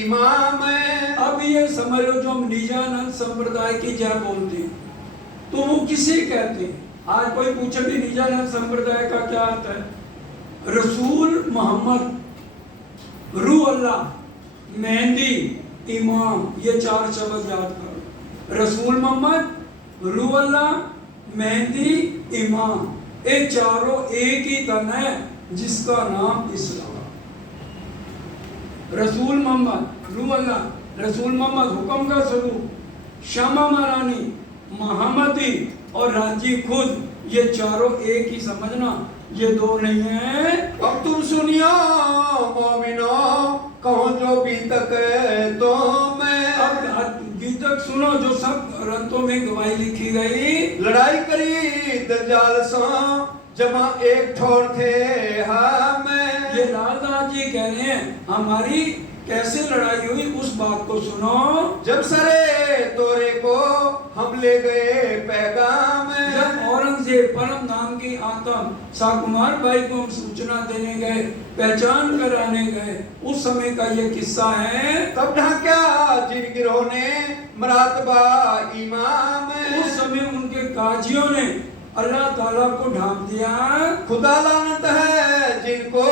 इमाम है। अब ये समझ लो, जो हम निजानंद संप्रदाय की जय बोलते हैं तो वो किसे कहते हैं? आज कोई पूछे भी निजानंद संप्रदाय का क्या अर्थ है? रसूल मोहम्मद, रूह अल्लाह, मेहंदी, इमाम, ये 4 शब्द याद करो। रसूल मोहम्मद, रूह अल्लाह, मेहंदी, इमाम, ये चारों एक ही तन है जिसका नाम इस्लाम। रसूल मोहम्मद, रूह अल्लाह, रसूल मोहम्मद हुक्म का स्वरूप, श्यामा महारानी, महामती और राजी खुद, ये चारों एक ही समझना, ये 2 नहीं है। अब तुम सुनियो मोमिनो, कहो जो बीतक तो मैं। अब बीतक सुनो जो सब ग्रंथों में गवाही लिखी गई। लड़ाई करी दज्जाल सो, जमा एक ठोर थे हम। ये लालदास जी कह रहे हैं हमारी कैसे लड़ाई हुई उस बात को सुनो। जब सरे तोरे को हम ले गए पैगाम, जब औरंगजेब परम धाम की आत्म साकुमार भाई को हम सूचना देने गए, पहचान कराने गए, उस समय का ये किस्सा है। तब ढांक्या जिन गिरोह ने मरातबा इमाम, उस समय उनके काजियों ने अल्लाह ताला को ढांप दिया। खुदा लानत है जिनको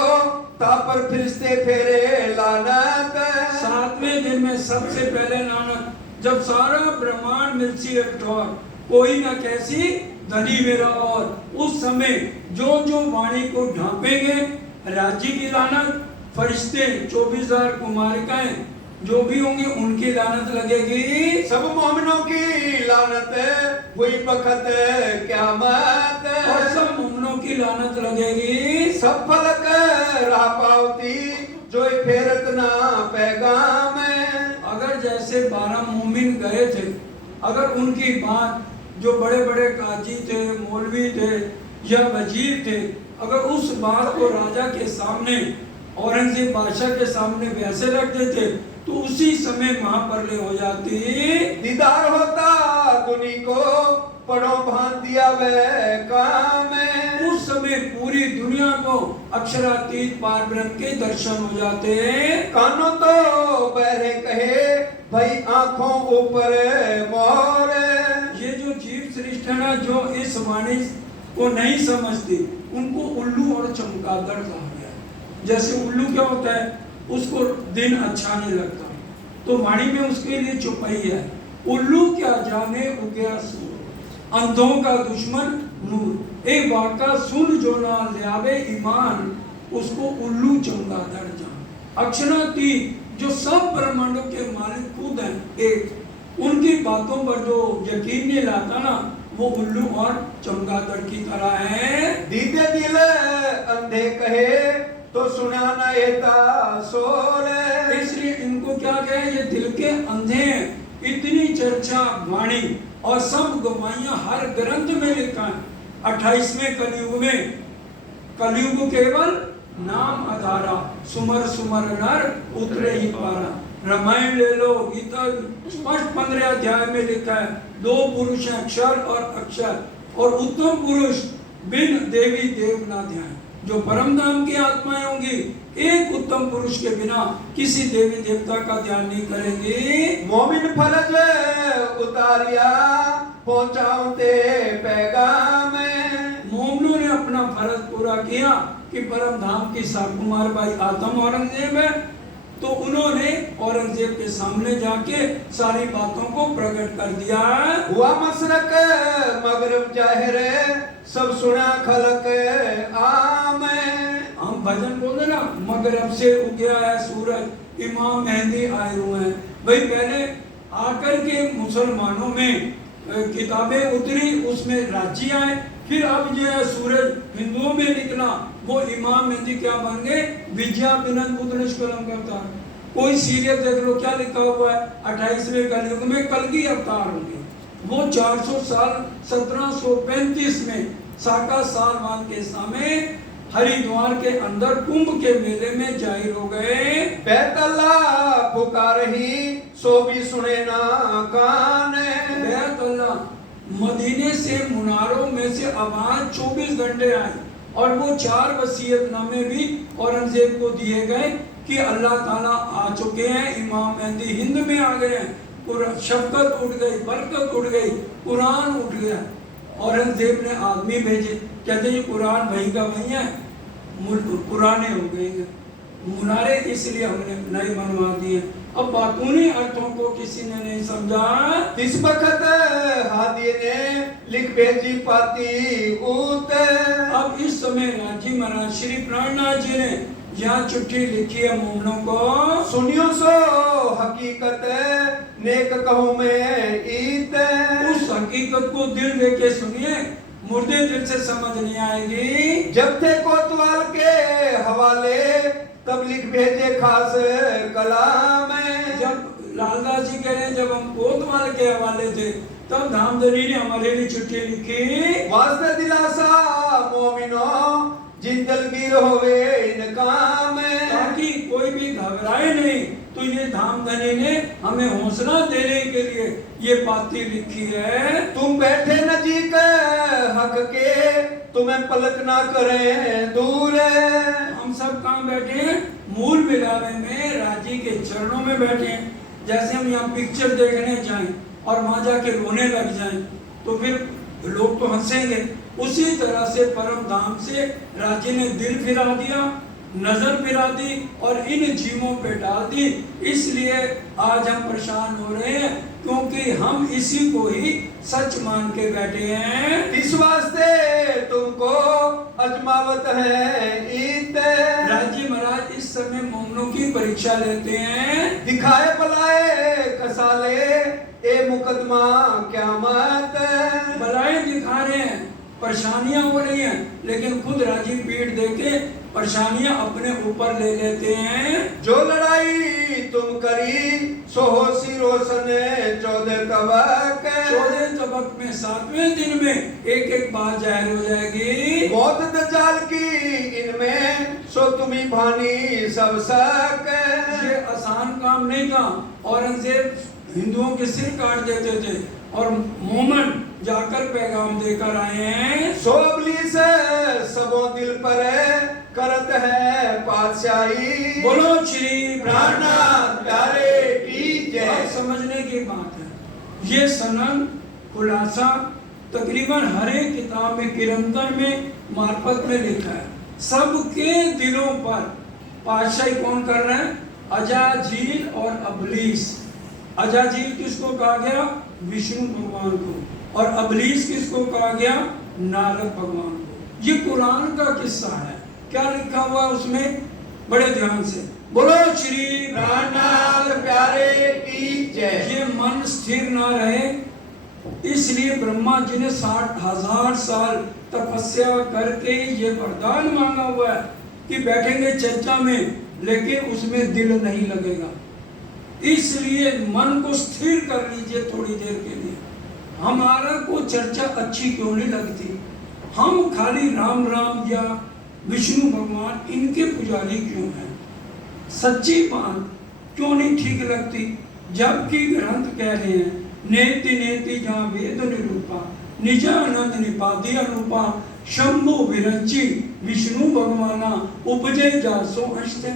तापर फिरिश्ते फेरे लानत। 7वें दिन में सबसे पहले लानत, जब सारा ब्रह्मांड मिर्ची ठोर कोई न कैसी धनी मेरा, और उस समय जो जो वाणी को ढांपेंगे राज्य की लानत, फरिश्ते 24,000 कुमारिकाएं जो भी होंगे उनकी लानत लगेगी। सब मोमिनों की लानत हुई बखत क़यामत, और सब मोमिनों की लानत लगेगी। सब फलक राह पावती जो फेरत ना पैगाम। अगर जैसे 12 मोमिन गए थे, अगर उनकी बात जो बड़े बड़े काजी थे, मौलवी थे या वजीर थे, अगर उस बात को राजा के सामने, औरंगजेब बादशाह के सामने वैसे रख देते तो उसी समय महाप्रलय हो जाती। दीदार होता दुनी को पढ़ो भान दिया वह काम। उस समय पूरी दुनिया को अक्षरातीत पार ब्रह्म के दर्शन हो जाते। कानों तो बहरे कहे भाई आंखों ऊपर मोर। ये जो जीव सृष्टि है ना, जो इस वाणी को नहीं समझती, उनको उल्लू और चमगादड़ कहा गया है। जैसे उल्लू क्या होता है, उसको दिन अच्छा नहीं लगता तो वाणी में उसके लिए चुपाई है। उल्लू क्या जाने उगया सूर, अंधों का दुश्मन नूर। एक वाका सुन जो ना ल्यावे ईमान, उसको उल्लू चमगादड़ जान। अक्षरातीत जो सब ब्रह्मांडों के मालिक खुद हैं, एक उनकी बातों पर जो यकीन नहीं लाता ना, वो उल्लू और चमगादड़ की तरह है। दीदे दिल अंधे कहे तो सुना न एता सोर। इसलिए इनको क्या कहे, ये दिल के अंधे हैं। इतनी चर्चा वाणी और सब गवाहियां हर ग्रंथ में लिखा है। 28वें कलयुग में, कलयुग केवल नाम आधारा, सुमर सुमर नर उतरे ही पारा। रामायण ले लो, गीता स्पष्ट 15 अध्याय में लिखा है, 2 पुरुष हैं, क्षर और अक्षर, और उत्तम पुरुष बिन देवी देव ना ध्यान। जो परम धाम की आत्माएं होंगी, एक उत्तम पुरुष के बिना किसी देवी देवता का ध्यान नहीं करेंगे। मोमिन फरज उतारिया पहुंचाते पैगाम। मोमिनों ने अपना फर्ज पूरा किया कि परम धाम की साकुमार बाई आत्म औरंगजेब है, तो उन्होंने औरंगजेब के सामने जाके सारी बातों को प्रकट कर दिया। हुआ मशरक मगरिब जाहिर सब सुना खलक आम। हम भजन बोले ना, मगरब से उगया है सूरज, इमाम मेहंदी आए हुए हैं। भाई पहले आकर के मुसलमानों में किताबें उतरी, उसमें राज्य आए, फिर अब जो है सूरज हिंदुओं में निकला, वो इमाम मेहंदी क्या बन गए, विजया बिनन बुद्ध कलम करता। कोई सीरियल देख लो क्या लिखा हुआ है, 28वें कलयुग में कलगी अवतार होंगे। वो 400 साल 1735 में साका सालवान के समय हरिद्वार के अंदर कुंभ के मेले में जाहिर हो गए। बैतल्ला पुकार ही सो भी सुने ना कान। बैतल्ला मदीने से मुनारों में से आवाज 24 घंटे आई, और वो 4 वसीयतनामे भी औरंगजेब को दिए गए कि अल्लाह ताला आ चुके हैं, इमाम मेहंदी हिंद में आ गए हैं, शफकत उठ गई, बरकत उठ गई, कुरान उठ गया। औरंगजेब ने आदमी भेजे, कहते ये कुरान वहीं का वहीं है, पुराने हो गए हैं मुनारे, इसलिए हमने नए बनवा दिए। अब बातूनी अर्थों को किसी ने नहीं समझा। इस वक्त हादी ने लिख भेजी पाती ऊत। अब इस समय राजी महाराज श्री प्राणनाथ जी ने यहाँ चिट्ठी लिखी है मोमनों को। सुनियो सो हकीकत नेक कहूँ मैं ईत। उस हकीकत को दिल लेके सुनिए, मुर्दे दिल से समझ नहीं आएगी। जब थे कोतवाल के हवाले तब लिख भेजे खास कलाम। जब लालदास जी कह रहे हैं जब हम कोतवाल के हवाले थे तब धामधनी ने हमारे लिए चिट्ठी लिखी। वास्ते दिलासा मोमिनो जिंदलगीर होवे इन काम ताकि कोई भी घबराए नहीं। तो ये धामधनी ने हमें हौसला देने के लिए ये बातें लिखी है। तुम बैठे नजीक हक के, तुम्हें पलक ना करें दूर। हम सब कहाँ बैठे हैं? मूल मिलावे में राजी के चरणों में बैठे हैं। जैसे हम यहाँ पिक्चर देखने जाएं और वहां जाके रोने लग जाएं तो फिर लोग तो हंसेंगे। उसी तरह से परम धाम से राजी ने दिल फिरा दिया, नजर फिरा दी और इन जीवों पे डाल दी। इसलिए आज हम परेशान हो रहे हैं क्योंकि हम इसी को ही सच मान के बैठे हैं। इस वास्ते तुमको अजमावत है ईत। राजी महाराज इस समय मोमनों की परीक्षा लेते हैं। दिखाए पलाए कसाले ए मुकदमा क्या मत। बलाएं दिखा रहे हैं, परेशानियां हो रही हैं, लेकिन खुद राजी पीठ देके परेशानियां अपने ऊपर ले लेते हैं। जो लड़ाई तुम करी सो होशी रोशन 14 तबक। 14 तबक में 7वें दिन में एक एक बात जाहिर हो जाएगी। मौत दज्जाल की इनमें सो तुम्ही भानी सब शक। ये आसान काम नहीं था। औरंगजेब हिंदुओं के सिर काट देते थे और मोमन जाकर पैगाम देकर आए हैं। सो इब्लीस सबो दिल पर करत है पातशाही। बोलो श्री प्राणनाथ प्यारे की जय। अब समझने की बात है। ये सनन खुलासा तकरीबन हर एक किताब में किरंदर में मार्फत में लिखा है। सबके दिलों पर पातशाही कौन कर रहे हैं? अजाजील और अबलीस। अजाजील किसको कहा गया? विष्णु भगवान को। और अबलीस किसको कहा गया? नारद भगवान को। ये कुरान का किस्सा है। क्या लिखा हुआ उसमें? बड़े ध्यान से बोलो श्री प्राणनाथ प्यारे की जय। ये मन स्थिर ना रहे, इसलिए ब्रह्मा जी ने 60,000 साल तपस्या करके ये वरदान मांगा हुआ है कि बैठेंगे चर्चा में, लेकिन उसमें दिल नहीं लगेगा। इसलिए मन को स्थिर कर लीजिए थोड़ी देर के लिए। हमारा को चर्चा अच्छी क्यों नहीं लगती? हम खाली राम राम या विष्णु भगवान इनके पुजारी क्यों हैं? सच्ची बात क्यों नहीं ठीक लगती? जबकि ग्रंथ कह रहे हैं नेति नेति जहाँ वेद निरूपा निजानंद निपाति अनुपा शंभु विरंची विष्णु भगवाना उपजे जासो अंशते।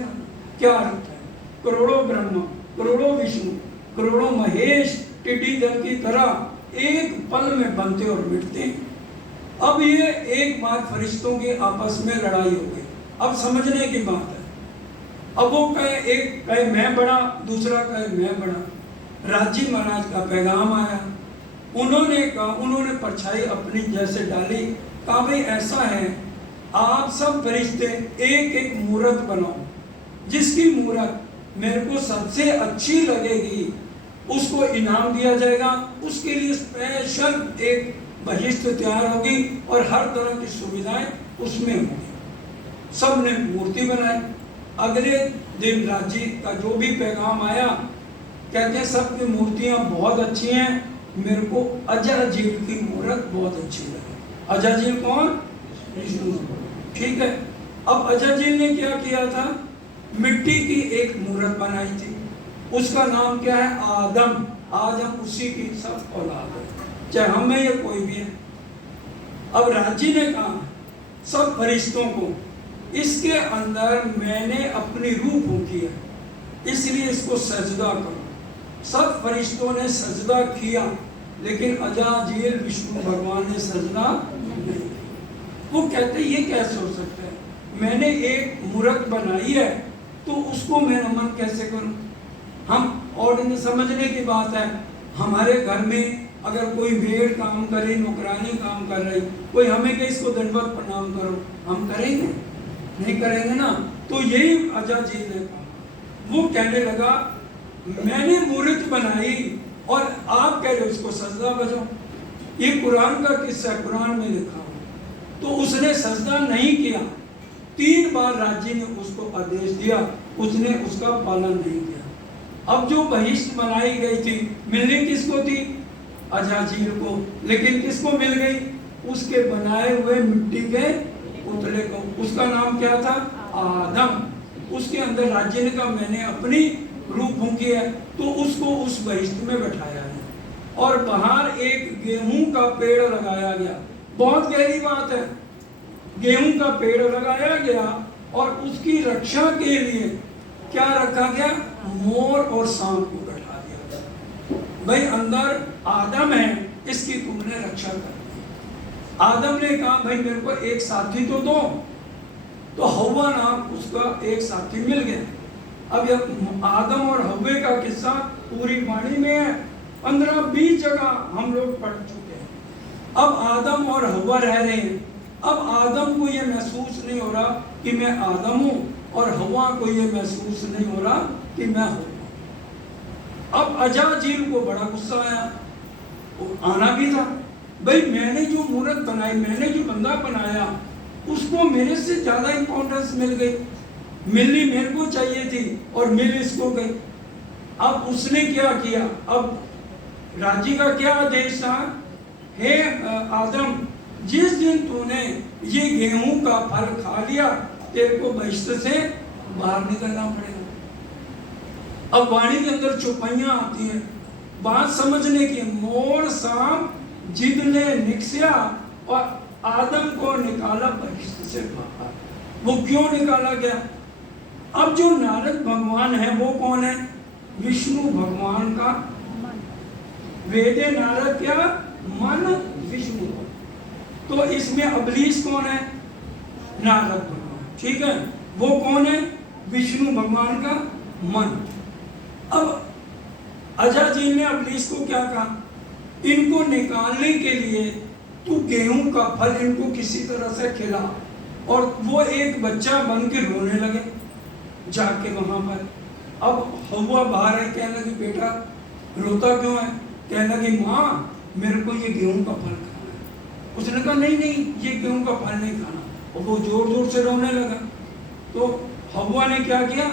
क्या अर्थ है? करोड़ों ब्रह्मा, करोड़ों विष्णु, करोड़ों महेश टिड्डी दल की तरह एक पल में बनते और मिटते हैं। अब ये एक बार फरिश्तों की आपस में लड़ाई हो गई। अब समझने की बात है। अब वो कहे, एक कहे मैं बड़ा, दूसरा कहे मैं बड़ा। राजी महाराज का पैगाम आया। उन्होंने कहा, उन्होंने परछाई अपनी जैसे डाली, कहा भाई ऐसा है, आप सब फरिश्ते एक एक मूर्त बनाओ, जिसकी मूर्त मेरे को सबसे अच्छी लगेगी उसको इनाम दिया जाएगा। उसके लिए स्पेशल एक बहिष्ठ तैयार होगी और हर तरह की सुविधाएं उसमें होगी। सब ने मूर्ति बनाई। अगले दिन राजी का जो भी पैगाम आया, कहते हैं सबकी मूर्तियां बहुत अच्छी हैं, मेरे को अजाजील की मूर्त बहुत अच्छी लगी। अजाजील कौन? विष्णु। ठीक है। अब अजाजील ने क्या किया था? मिट्टी की एक मूर्त बनाई थी। उसका नाम क्या है? आदम। आज हम उसी की सब औलाद है, चाहे हम में या कोई भी है। अब राजी ने कहा सब फरिश्तों को, इसके अंदर मैंने अपनी रूह फूंकी है, इसलिए इसको सजदा करो। सब फरिश्तों ने सजदा किया, लेकिन अजाजील विष्णु भगवान ने सजदा नहीं किया। वो कहते ये कैसे हो सकता है? मैंने एक मूर्त बनाई है तो उसको मैं नमन कैसे करूं? हम और इन्हें समझने की बात है। हमारे घर में अगर कोई भेड़ काम करे, नौकरानी काम कर रही, कोई हमें कहे इसको दंडवत प्रणाम करो, हम करेंगे? नहीं करेंगे ना। तो यही अजाजील ने कहा। वो कहने लगा मैंने मूर्त बनाई और आप कह रहे हो इसको सजदा बजाओ। ये कुरान का किस्सा, कुरान में लिखा हुआ। तो उसने सजदा नहीं किया। 3 बार राजी ने उसको आदेश दिया, उसने उसका पालन नहीं किया। अब जो बहिष्ठ बनाई गई थी, मिलनी किसको थी? अजाजील को। लेकिन किसको मिल गई? उसके बनाए हुए मिट्टी के पुतले को, उसका नाम क्या था? आदम। उसके अंदर राज्य ने कहा मैंने अपनी रूप फूंकी है, तो उसको उस बहिश्त में बैठाया है और बाहर एक गेहूं का पेड़ लगाया गया। बहुत गहरी बात है। गेहूं का पेड़ लगाया गया और उसकी रक्षा के लिए क्या रखा गया? मोर और सांप को बैठा दिया। भाई अंदर आदम है, इसकी तुमने रक्षा करनी। आदम ने कहा भाई मेरे को एक साथी तो दो, तो हव्वा नाम उसका एक साथी मिल गया। अब यह आदम और हव्वे का किस्सा पूरी वाणी में है, 15-20 जगह हम लोग पढ़ चुके हैं। अब आदम और हव्वा रह रहे हैं। अब आदम को यह महसूस नहीं हो रहा कि मैं आदम हूं और हव्वा को यह महसूस नहीं हो रहा कि मैं हव्वा। अब अजाजील को बड़ा गुस्सा आया, वो आना भी था। भाई मैंने जो मूर्त बनाई, मैंने जो बंदा बनाया, उसको मेरे से ज्यादा इंपॉर्टेंस मिल गई। मिलनी मेरे को चाहिए थी और मिल इसको गई। अब उसने क्या किया? अब राजी का क्या आदेश था? हे आदम, जिस दिन तूने ये गेहूं का फल खा लिया, तेरे को बहिश्त से बाहर निकलना पड़ेगा। अब वाणी के अंदर चौपाइयां आती हैं, बात समझने की। मोर सांप जिद ने निकसिया और आदम को निकाला बहिश्त से बाहर। वो क्यों निकाला गया? अब जो नारद भगवान है वो कौन है? विष्णु भगवान का वेदे नारद क्या? मन विष्णु। तो इसमें अबलीस कौन है? नारद भगवान। ठीक है, वो कौन है? विष्णु भगवान का मन। अब अजाजील ने अबलीस को क्या कहा? इनको निकालने के लिए तू गेहूं का फल इनको किसी तरह से खिला। और वो एक बच्चा बन के रोने लगे जाके वहां पर। अब हव्वा बाहर है, कहने लगी बेटा रोता क्यों है? कहने लगी माँ मेरे को ये गेहूं का फल खाना है। उसने कहा नहीं नहीं ये गेहूं का फल नहीं खाना, और वो जोर जोर से रोने लगा। तो हव्वा ने क्या किया?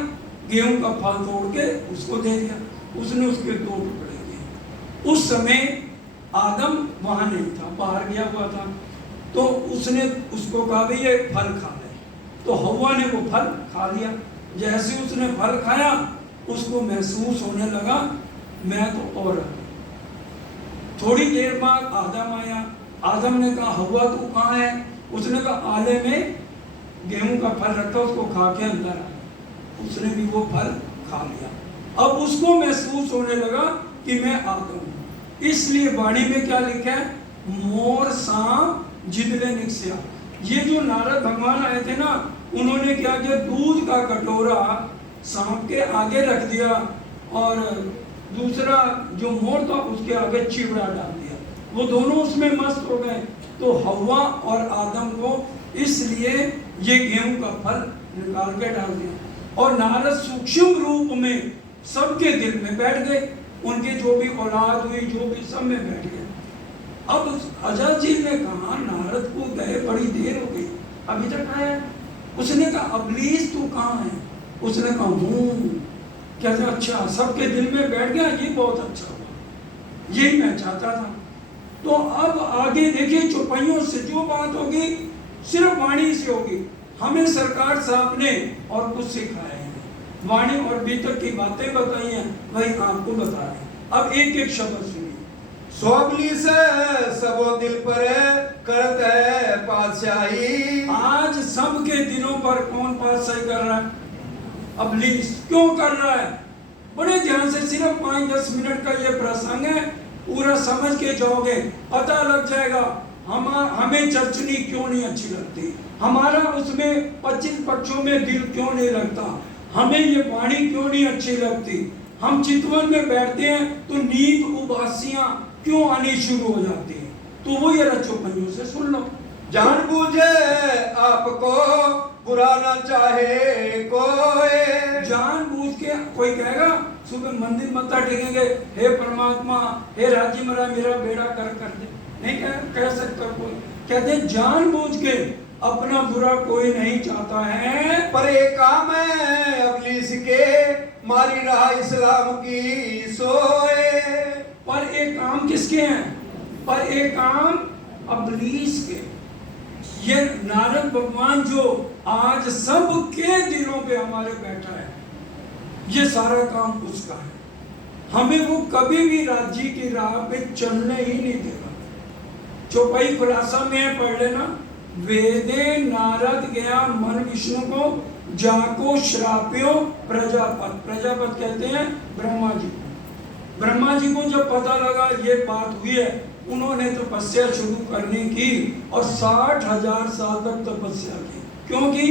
गेहूं का फल तोड़ के उसको दे दिया। उसने उसके 2 टुकड़े किए। उस समय आदम वहां नहीं था, बाहर गया हुआ था। तो उसने उसको कहा भाई ये फल खा ले। तो हव्वा ने वो फल खा लिया। जैसे उसने फल खाया उसको महसूस होने लगा मैं तो औरत हूं। थोड़ी देर बाद आदम आया। आदम ने कहा हव्वा तू कहाँ है? उसने कहा आले में गेहूं का फल रखा, उसको खा के अंदर आया। उसने भी वो फल खा लिया। अब उसको महसूस होने लगा कि मैं आदम हूं। इसलिए वाणी में क्या लिखा है? मोर सांप जिदले निकसिया। ये जो नारद भगवान आए थे ना, उन्होंने क्या किया? दूध का कटोरा सांप के आगे रख दिया और दूसरा जो मोर था उसके आगे चिवड़ा डाल दिया। वो दोनों उसमें मस्त हो गए। तो हव्वा और आदम को इसलिए ये गेहूं का फल निकाल के डाल दिया। और नारद सूक्ष्म रूप में सबके दिल में बैठ गए। उनके जो भी औलाद हुई, जो भी सब में बैठ गए। अब अजाजील ने कहा नारद को गए बड़ी देर हो गई, अभी तक आया। उसने कहा अबलीस तू कहाँ है? उसने कहा हूँ। कहते अच्छा, सबके दिल में बैठ गया, ये बहुत अच्छा हुआ, यही मैं चाहता था। तो अब आगे देखिए चौपाइयों से जो बात होगी सिर्फ वाणी से होगी। हमें सरकार साहब ने और कुछ सिखाया है, वाणी और बीतक की बातें बताई हैं, वही आपको बता रहे हैं। अब एक एक शब्द सुनिए। सोबली से सबो दिल पर करत है पातशाही। आज सबके दिलों पर कौन पातशाही कर रहा है? अबलीस। क्यों कर रहा है? बड़े ध्यान से, सिर्फ 5-10 मिनट का ये प्रसंग है, पूरा समझ के जाओगे पता लग जाएगा हमें चर्चनी क्यों नहीं अच्छी लगती, हमारा उसमें 25 पक्षों में दिल क्यों नहीं लगता, हमें ये वाणी क्यों नहीं अच्छी लगती। हम चितवन में बैठते हैं तो नींद उबासियां क्यों आनी शुरू हो जाती है। तो वो ये चौपाइयों से सुन लो। जान बूझे आपको बुरा ना चाहे कोई। जान बूझ के कोई कहेगा सुबह मंदिर मत्था टेकेंगे, हे परमात्मा, हे राजी मरा मेरा बेड़ा कर दे, नहीं कह सकता कोई। कहते जान बूझ के अपना बुरा कोई नहीं चाहता है। पर एक काम है अबलीस के, मारी रहा इस्लाम की सोए। पर एक काम किसके हैं? पर एक काम अबलीस के। ये नारद भगवान जो आज सबके दिलों पे हमारे बैठा है, ये सारा काम उसका है। हमें वो कभी भी राज्य की राह पे चलने ही नहीं देगा। चौपाई खुलासा में है, पढ़ लेना। वेदे नारद गया मन विष्णु को, जाको श्राप्यो प्रजापत। प्रजापत कहते हैं ब्रह्मा जी को। ब्रह्मा जी को जब पता लगा ये बात हुई है, उन्होंने तपस्या शुरू करने की और 60,000 साल तक तपस्या की, क्योंकि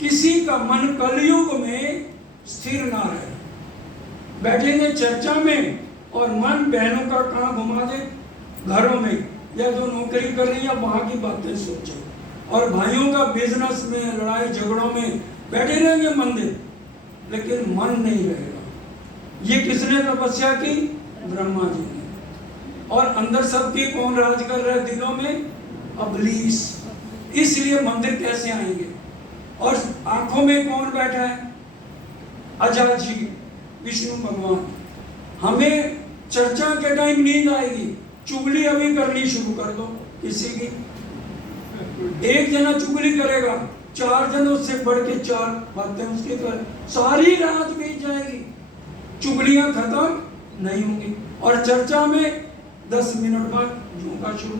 किसी का मन कलयुग में स्थिर ना रहे। बैठेंगे चर्चा में और मन बहनों का कहाँ घुमा दे, घरों में, या जो नौकरी कर रही है वहां की बातें सोचे, और भाइयों का बिजनेस में, लड़ाई झगड़ों में बैठे रहेंगे मंदिर, लेकिन मन नहीं रहेगा। ये किसने तपस्या की? ब्रह्मा जी ने। और अंदर सबके कौन राज कर रहा है दिलों में? अबलीस। इसलिए मंदिर कैसे आएंगे? और आंखों में कौन बैठा है? अजाजी, विष्णु भगवान। हमें चर्चा के टाइम नींद आएगी, चुगली अभी करनी शुरू कर दो किसी की। एक जना चुगली करेगा, 4 जन उससे बढ़ के 4 बातें उसके कर, सारी रात बीत जाएगी, चुगलियां खत्म नहीं होंगी। और चर्चा में 10 मिनट बाद झोंका शुरू,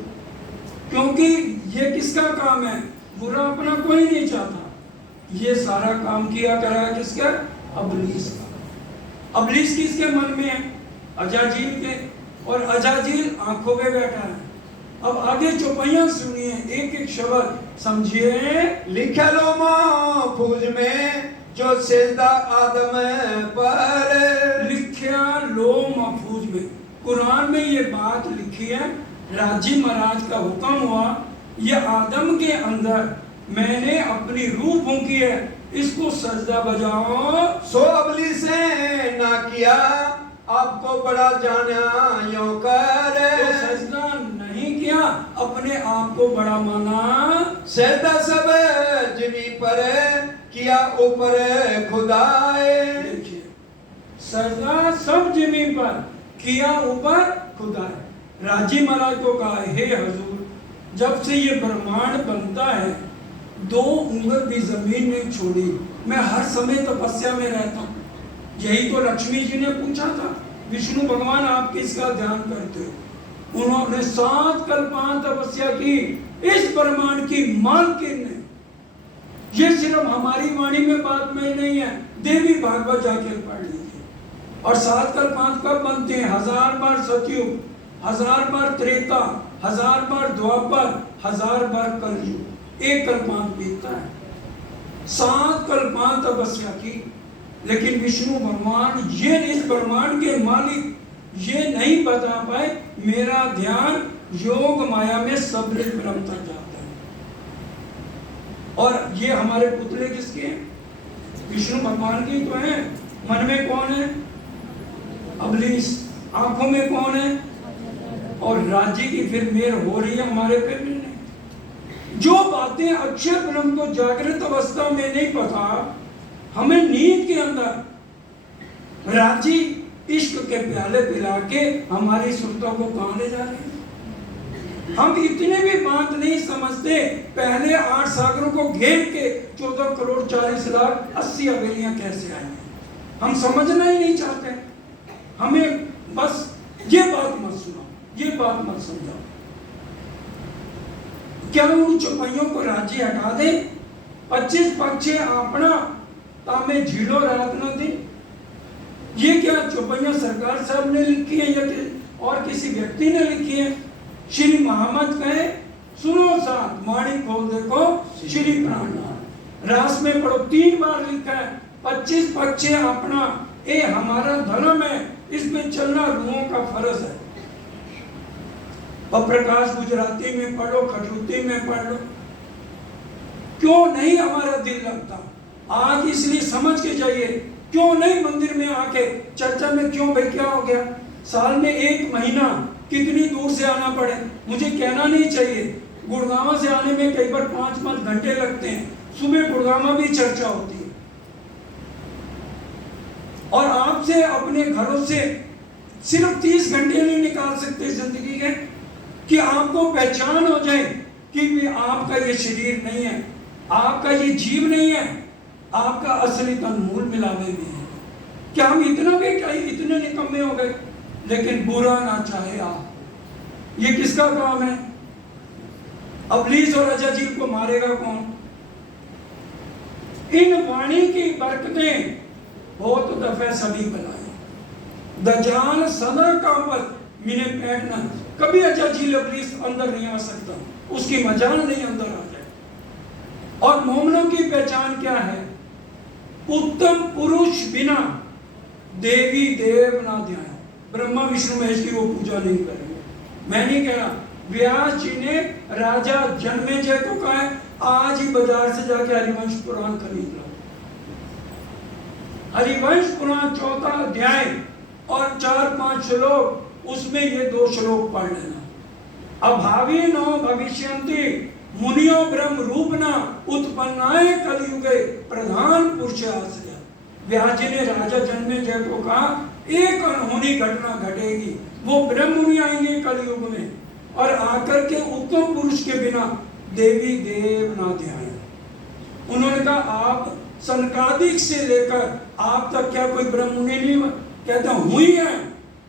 क्योंकि ये किसका काम है? बुरा अपना कोई नहीं चाहता। ये सारा काम किया करा है किसका? अबलीस का। अबलीस किसके मन में है? अजाजील के। और अजाजील आंखों में बैठा है। अब आगे चौपाइयां सुनिए, एक एक शब्द समझिए। लिखा लो महफूज में जो सेजदा आदम पर। लिखा लो महफूज में, कुरान में ये बात लिखी है। राजी महाराज का हुक्म हुआ, ये आदम के अंदर मैंने अपनी रूह फूंकी है, इसको सजदा बजाओ। सो अबलीस ने ना किया, आपको बड़ा जाना यो कर। तो सजदा नहीं किया, अपने आप को बड़ा माना। सजदा सब जमी पर किया ऊपर खुदाए। देखिए, सजदा सब जमीन पर किया ऊपर खुदा है। राजी महाराज को कहा, हे हजूर, जब से ये ब्रह्मांड बनता है 2 उंगल भी जमीन नहीं छोड़ी, मैं हर समय तपस्या में रहता हूँ। यही तो लक्ष्मी जी ने पूछा था, विष्णु भगवान आप किसका ध्यान करते हो? उन्होंने 7 कल्पांत तपस्या की इस ब्रह्मांड की मालकिन ने। ये सिर्फ हमारी वाणी में बात में नहीं है, देवी भागवत जाकर पढ़ लीजिए। और 7 कल्पांत कब बनते हैं? 1000 बार सतयुग, 1000 बार त्रेता, 1000 बार द्वापर, 1000 बार कलयुग, एक कल्पांत बीतता है। 7 कल्पांत तपस्या की, लेकिन विष्णु भगवान ये इस ब्रह्मांड के मालिक ये नहीं बता पाए मेरा ध्यान योग माया में सबलित ब्रह्म तक जाता है। और ये हमारे पुतले किसके हैं? विष्णु भगवान की तो है। मन में कौन है? अबलीस। आंखों में कौन है? और राज्य की फिर मेर हो रही है हमारे पे भी नहीं। जो बातें अक्षर ब्रह्म को जागृत अवस्था में नहीं पता, हमें नींद के अंदर राजी इश्क के प्याले पिला के हमारी सुरतों को कहां ले जा रहे हैं। हम इतने भी बात नहीं समझते। पहले 8 सागरों को घेर के 14 करोड़ 40 लाख 80 हवेलियां कैसे आई, हम समझना ही नहीं चाहते। हमें बस ये बात मत सुनाओ, ये बात मत समझाओ। क्या उन चौपाइयों को राज्य हटा दे? 25 पक्षे अपना तामे झीलो रात न दिन। ये क्या चौपाइयां सरकार साहब ने लिखी है या और किसी व्यक्ति ने लिखी है? श्री मोहम्मद कहे, सुनो साथ वाणी खोल देखो श्री प्राणनाथ। रास में पढ़ो, 3 बार लिखा है 25 पक्षे अपना, ये हमारा धर्म है, इसमें चलना रूहों का फर्ज है। और प्रकाश गुजराती में पढ़ो, खटूती में पढ़ लो। क्यों नहीं हमारा दिल लगता? आज इसलिए समझ के जाइए, क्यों नहीं मंदिर में आके चर्चा में क्यों भाई क्या हो गया? साल में 1 महीना कितनी दूर से आना पड़े, मुझे कहना नहीं चाहिए। गुड़गांव से आने में कई बार 5-5 घंटे लगते हैं। सुबह गुड़गांव भी चर्चा होती है। और आपसे अपने घरों से सिर्फ 30 घंटे नहीं निकाल सकते जिंदगी के, कि आपको पहचान हो जाए कि भी आपका ये शरीर नहीं है, आपका ये जीव नहीं है, आपका असली तन मूल मिलावे में है। क्या हम इतना भी क्या इतने निकम्मे हो गए? लेकिन बुरा ना चाहे आप, ये किसका काम है? अबलीस और अजाजील को मारेगा कौन? इन वाणी की बरकतें बहुत दफे सभी बनाए। दजाल सदा कामत मिने बैठना, कभी अजाजील अबलीस अंदर नहीं आ सकता, उसकी मजाल नहीं अंदर आ जाए। और मोमनों की पहचान क्या है? उत्तम पुरुष बिना देवी देव ना ध्यान। ब्रह्मा विष्णु महेश की वो पूजा नहीं करेंगे। मैं नहीं कह रहा, व्यास जी ने राजा जन्मेजय को कहा है आज ही बाजार से जाके हरिवंश पुराण खरीद लो। हरिवंश पुराण 4था अध्याय और 4-5 श्लोक, उसमें ये 2 श्लोक पढ़ लेना। अभावी नो भविष्यन्ति मुनियो ब्रह्म रूपना उत्पन्नाय कलयुगे प्रधान पुरुष आश्रय। व्यास जी ने राजा जन्मेजय को कहा एक अनहोनी घटना घटेगी, वो ब्रह्म मुनि आएंगे कलयुग में और आकर के उत्तम पुरुष के बिना देवी देव ना ध्यान। उन्होंने कहा आप सनकादिक से लेकर आप तक क्या कोई ब्रह्म मुनि नहीं कहता हुई है,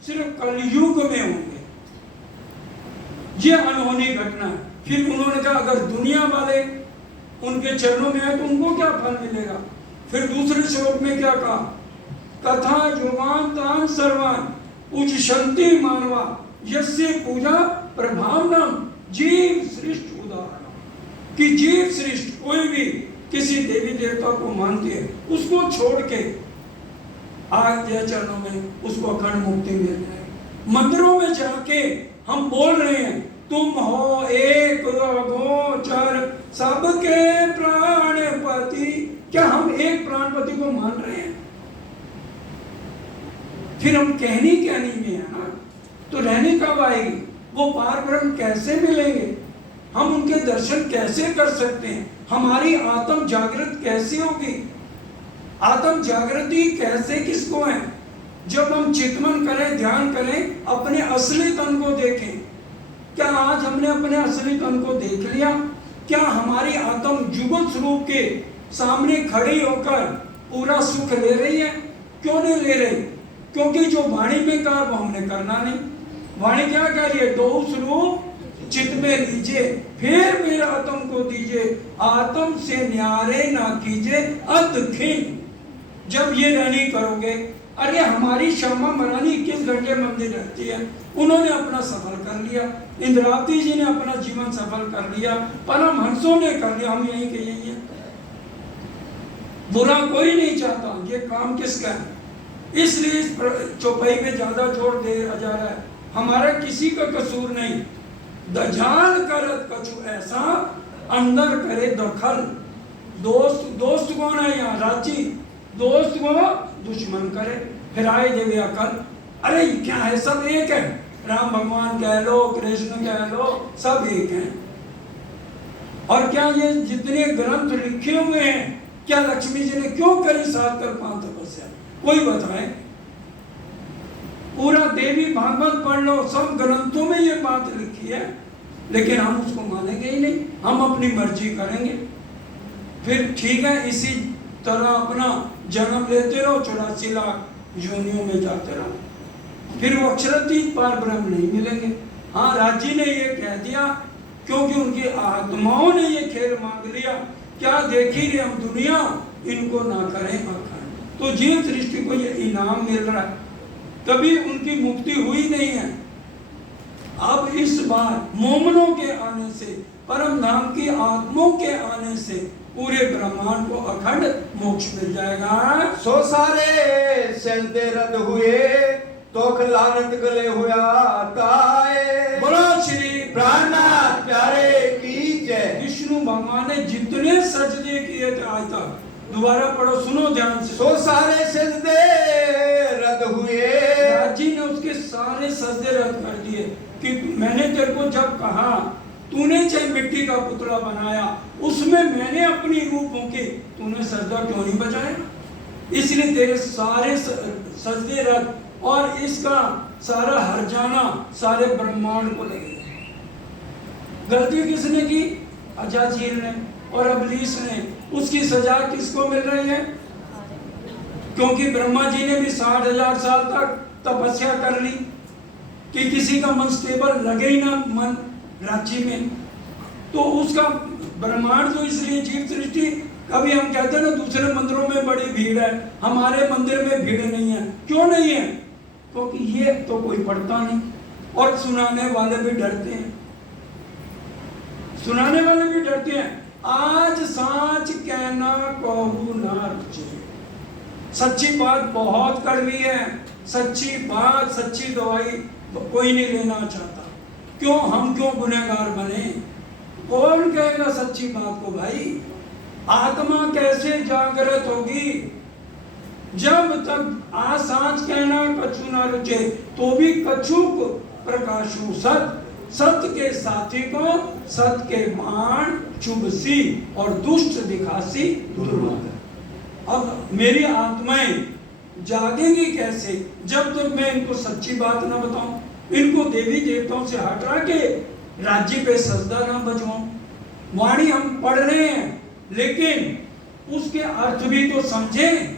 सिर्फ कलयुग में होंगे। ये अनहोनी घटना है। फिर उन्होंने कहा अगर दुनिया वाले उनके चरणों में है तो उनको क्या फल मिलेगा? फिर दूसरे श्लोक में क्या कहा? तथा जुगान तान सर्वान उच्चशंति मानवा यस्य पूजा प्रभावनम जीव सृष्ट उदाहरण। कि जीव सृष्ट कोई भी किसी देवी देवता को मानती है, उसको छोड़ के आज या चरणों में उसको अखंड मुक्ति मिल जाएगी। मंदिरों में जाके हम बोल रहे हैं तुम हो एक अगोचर सबके प्राणपति। क्या हम एक प्राणपति को मान रहे हैं? फिर हम कहनी में है ना, तो रहने कब आएगी? वो पार ब्रह्म कैसे मिलेंगे? हम उनके दर्शन कैसे कर सकते हैं? हमारी आत्म जागृत कैसे होगी? आत्म जागृति कैसे किसको है? जब हम चिंतन करें, ध्यान करें, अपने असली तन को देखें। क्या आज हमने अपने असली तन को देख लिया? क्या हमारी आत्म जुगत स्वरूप के सामने खड़ी होकर पूरा सुख ले रही है? क्यों नहीं ले रही? क्योंकि जो वाणी में कहा वो हमने करना नहीं। वाणी क्या कह रही है? दो स्वरूप चित्त में लीजिए, फिर मेरे आत्म को दीजिए, आत्म से न्यारे ना कीजिए अतखिन। जब ये नहीं करोगे, अरे हमारी श्यामा महारानी 21 घंटे मंदिर रहती है, उन्होंने अपना सफल कर लिया, इंद्रावती जी ने अपना जीवन सफल कर लिया, परमहंसों ने कर लिया, हम यहीं के यहीं हैं। बुरा कोई नहीं चाहता, ये काम किसका है? इसलिए इस चौपाई में ज्यादा जोर दिया जा रहा है। हमारा किसी का कसूर नहीं। दजाल करत कछु ऐसा अंदर करे दखल। दोस्त कौन है यहाँ? रांची। दोस्त को दुश्मन करे, फिर आए देवे अकल। अरे क्या है? सब एक है। राम भगवान कह लो, कृष्ण कह लो, सब एक हैं। और क्या ये जितने ग्रंथ लिखे हुए हैं, क्या लक्ष्मी जी ने क्यों करी 7 कर 5 तपस्या? कोई बताए? पूरा देवी भागवत पढ़ लो, सब ग्रंथों में ये बात लिखी है, लेकिन हम उसको मानेंगे ही नहीं। हम अपनी मर्जी करेंगे। फिर ठीक है, इसी तरह अपना जन्म लेते रहो, 84 लाख योनियों में जाते रहो, फिर वो अक्षरातीत पार ब्रह्म नहीं मिलेंगे। हाँ, राजी ने ये कह दिया क्योंकि उनकी आत्माओं ने ये खेल मांग लिया। क्या देखी रे हम दुनिया, इनको ना करें अखंड। तो जीव सृष्टि को ये इनाम मिल रहा है, कभी उनकी मुक्ति हुई नहीं है। अब इस बार मोमनों के आने से, परम धाम की आत्माओं के आने से पूरे ब्रह्मांड को अखंड मोक्ष मिल जाएगा। सो सारे सजदे रद्द हुए, तो लानत गले हुआ ताए। बोलो श्री प्राणनाथ प्यारे की जय। विष्णु भगवान ने जितने सजदे किए थे आज तक, दोबारा पढ़ो, सुनो ध्यान से। सो सारे सजदे रद्द हुए, राजी ने उसके सारे सजदे रद्द कर दिए कि मैंने तेरे को जब कहा, तूने चाहे मिट्टी का पुतला बनाया, उसमें मैंने अपनी रूप होके, तूने सजदा क्यों नहीं बजाया? इसलिए तेरे सारे सजदे रद्द, और इसका सारा हरजाना सारे ब्रह्मांड को लगेगा। गलती किसने की? अजाजील ने और अबलीस ने। उसकी सजा किसको मिल रही है? क्योंकि ब्रह्मा जी ने भी 60,000 साल तक तपस्या कर ली कि किसी का मन स्टेबल लगे ही ना मन राज्य में। तो उसका ब्रह्मांड तो इसलिए जीव सृष्टि, कभी हम कहते हैं ना दूसरे मंदिरों में बड़ी भीड़ है, हमारे मंदिर में भीड़ नहीं है। क्यों नहीं है? क्योंकि ये तो कोई पढ़ता नहीं और सुनाने वाले भी डरते हैं, सुनाने वाले भी डरते हैं। आज सांच कहना कहू ना रुचे। सच्ची बात बहुत कड़वी है, सच्ची बात, सच्ची दवाई कोई नहीं लेना चाहता। क्यों? हम क्यों गुनहगार बने? कौन कहेगा सच्ची बात को भाई? आत्मा कैसे जागृत होगी जब तक आ सांच कहना कछु ना रुचे, तो भी कछुक प्रकाशु सत, सत्य के साथी को सत्य के बाण चुभसी और दुष्ट दिखासी दुर्मत। अब मेरी आत्माएं जागेंगी कैसे जब तक मैं इनको सच्ची बात ना बताऊं, इनको देवी देवताओं से हटा के राज्य पे सजदा ना बजवाऊं। वाणी हम पढ़ रहे हैं लेकिन उसके अर्थ भी तो समझें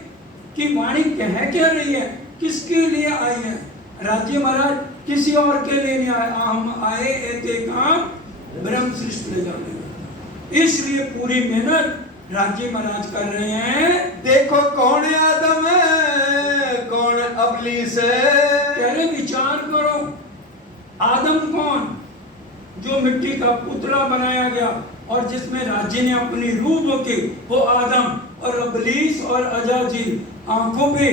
कि वाणी कह क्या रही है, किसके लिए आई है। राज्य महाराज किसी और के लिए नहीं आए, हम आए एते काम ब्रह्म सृष्टि ले जाने। इसलिए पूरी मेहनत राज्य महाराज कर रहे हैं। देखो कौन आदम है, कौन अबलीस है। कह रहे विचार करो, आदम कौन? जो मिट्टी का पुतला बनाया गया और जिसमें राज्य ने अपनी रूह बोके, वो आदम। और अबलीस और अजाजील आंखों पे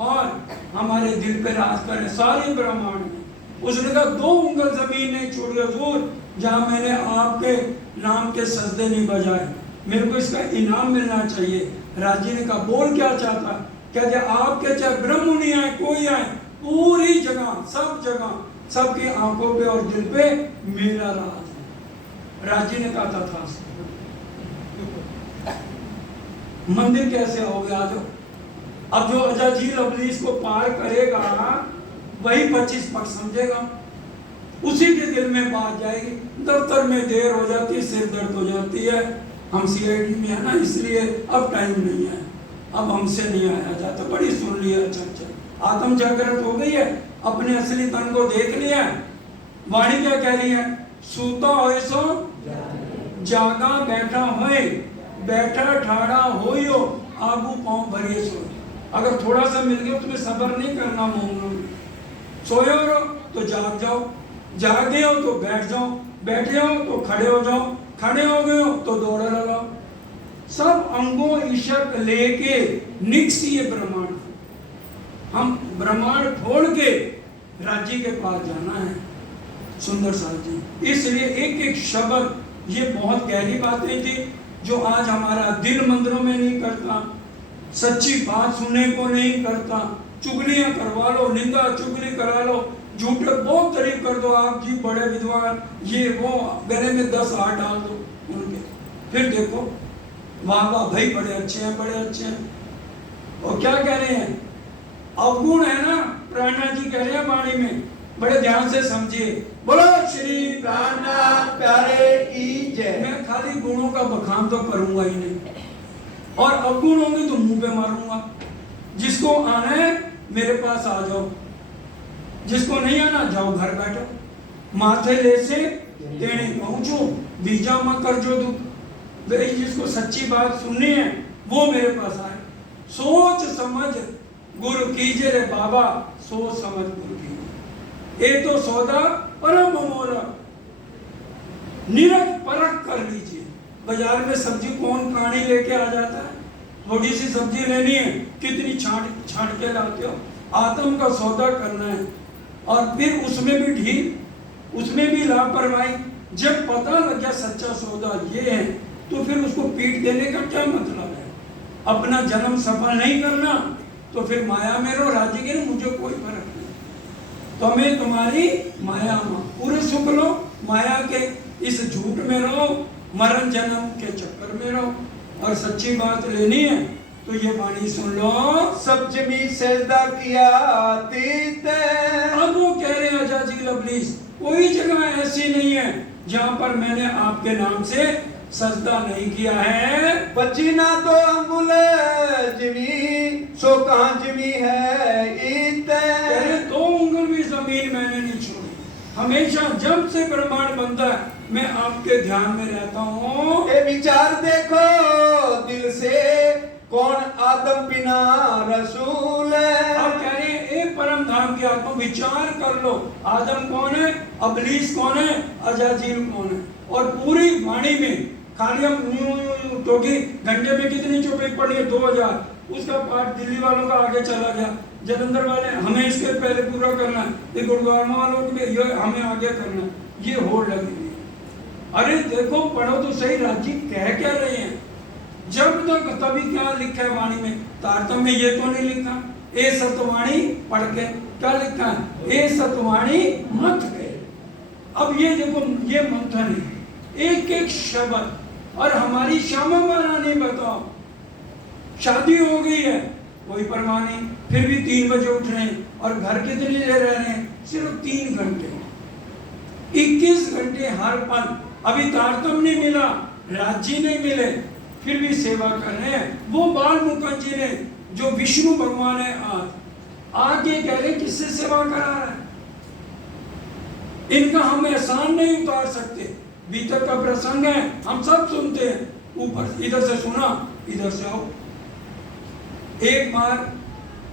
और हमारे दिल पे राज करे सारे ब्रह्मांड में। उसने कहा 2 उंगल जमीन नहीं छोड़ी हजूर जहां मैंने आपके नाम के सजदे नहीं बजाए, मेरे को इसका इनाम मिलना चाहिए। राज्य ने कहा बोल क्या चाहता? कहते आपके चाहे ब्रह्ममुनि आए कोई आए, पूरी जगह सब जगह सबकी आंखों पे और दिल पे मेरा राज है। राज्य ने कहा था मंदिर कैसे हो गया? अब जो अजाजील अबलीस को पार करेगा वही 25 पट समझेगा, उसी के दिल में बात जाएगी। दफ्तर में देर हो जाती है, सिर दर्द हो जाती है, हम सीआईडी में है ना इसलिए अब टाइम नहीं है, अब हमसे नहीं आया जाता। बड़ी सुन लिया, अच्छा आत्म जागृत हो गई है, अपने असली तन को देख लिया। वाणी क्या कह रही है? सूता होए सो जागा, बैठा होए बैठा ठाड़ा होयो, आगू पांव भरिए सो। अगर थोड़ा सा मिल गया तुम्हें सब्र नहीं करना, मोहम्मद सोए हो तो जाग जाओ, जागे हो तो बैठ जाओ, बैठे हो तो खड़े हो जाओ, खड़े हो गए हो तो दौड़ लगाओ। सब अंगों इशक लेके निक्स ये ब्रह्मांड, हम ब्रह्मांड छोड़ के राज्य के पास जाना है। सुंदर साहब जी, इसलिए एक एक शब्द ये बहुत गहरी बातें थी जो आज हमारा दिल मंदिरों में नहीं करता, सच्ची बात सुनने को नहीं करता, चुगलियां करवा लो, निंदा चुगली करा लो, झूठे बहुत तारीफ कर दो, आप जी बड़े विद्वान, ये वो, गले में 10 हाथ डाल दो उनके, फिर देखो वाह वाह भाई बड़े अच्छे हैं, बड़े अच्छे हैं। और क्या कह रहे हैं? अवगुण है ना, प्राणनाथ जी कह रहे हैं वाणी में, बड़े ध्यान से समझिए। बोलो श्री प्राणनाथ प्यारे की जय। मैं खाली गुणों का बखान तो करूंगा ही नहीं, और अवगुण होंगे तो मुंह पे मारूंगा। जिसको आना है मेरे पास आ जाओ, जिसको नहीं आना जाओ घर बैठो। माथे ले से तेणे पहुंचो, बीजा मत कर जो दुख। भाई जिसको सच्ची बात सुननी है वो मेरे पास आए। सोच समझ गुरु कीजिए रे बाबा, सोच समझ गुरु कीजिए। ये तो सौदा परम मोरा, निरख परख कर लीजिए। बाजार में सब्जी कौन कानी लेके आ जाता है? थोड़ी सी सब्जी लेनी है, कितनी छांट के लाते हो। आत्म का सौदा करना है, और फिर उसमें भी ढील, उसमें भी लापरवाही। जब पता लग गया सच्चा सौदा ये है, तो फिर उसको पीट देने का क्या मतलब है? अपना जन्म सफल नहीं करना तो फिर माया में रहो, राज्य के मुझे कोई फर्क नहीं। तुम्हें तुम्हारी माया में पूरे सुख लो, माया के इस झूठ में रहो, मरण जन्म के चक्कर में रहो। और सच्ची बात लेनी है तो ये वाणी सुन लो। सब जमी सजदा किया तीत। अब वो कह रहे हैं अजाजील अबलीस, कोई जगह ऐसी नहीं है जहां पर मैंने आपके नाम से सजदा नहीं किया है। बची ना तो अंगुल जिमी सो कहां जिमी है ईते। पहले 2 उंगल भी जमीन मैंने नहीं छोड़ी। हमेशा जब से ब्रह्मांड बनता है मैं आपके ध्यान में रहता हूँ। ए विचार देखो दिल से कौन आदम बिना रसूल है। आप कह रहे हैं ए परम धाम की आत्मा, विचार कर लो आदम कौन है, अबलीस कौन है, अजाजील कौन है। और पूरी वाणी में खाली हम क्योंकि घंटे में कितनी चौपाई पड़ी है 2000, उसका पाठ दिल्ली वालों का आगे चला गया, जलंधर वाले हमें इसके पहले पूरा करना है, ये गुड़गांव वालों के लिए ये हमें आगे करना है, ये होड़ लगी हुई है। अरे देखो पढ़ो तो सही, राज्य कह क्या रहे हैं। जब तक तभी क्या लिखा है वाणी में, तारतम्य में ये तो नहीं लिखा। ए सतवाणी पढ़ के क्या लिखा है, ए सतवाणी मत गए। अब ये देखो ये मंथन है, एक एक शब्द। और हमारी श्यामा महारानी बताओ, शादी हो गई है कोई परवाह नहीं, फिर भी 3 बजे उठ रहे हैं और घर कितनी देर रह रहे हैं, सिर्फ 3 घंटे, 21 घंटे हर पल। अभी तारतम्य नहीं मिला, राज्य नहीं मिले, फिर भी सेवा कर रहे हैं। वो बाल मुकुंद जी ने जो विष्णु भगवान है आगे कह रहे किससे सेवा करा रहा है। इनका हम एहसान नहीं उतार सकते। भीतर का प्रसंग है, हम सब सुनते हैं, ऊपर इधर से सुना इधर से आओ। एक बार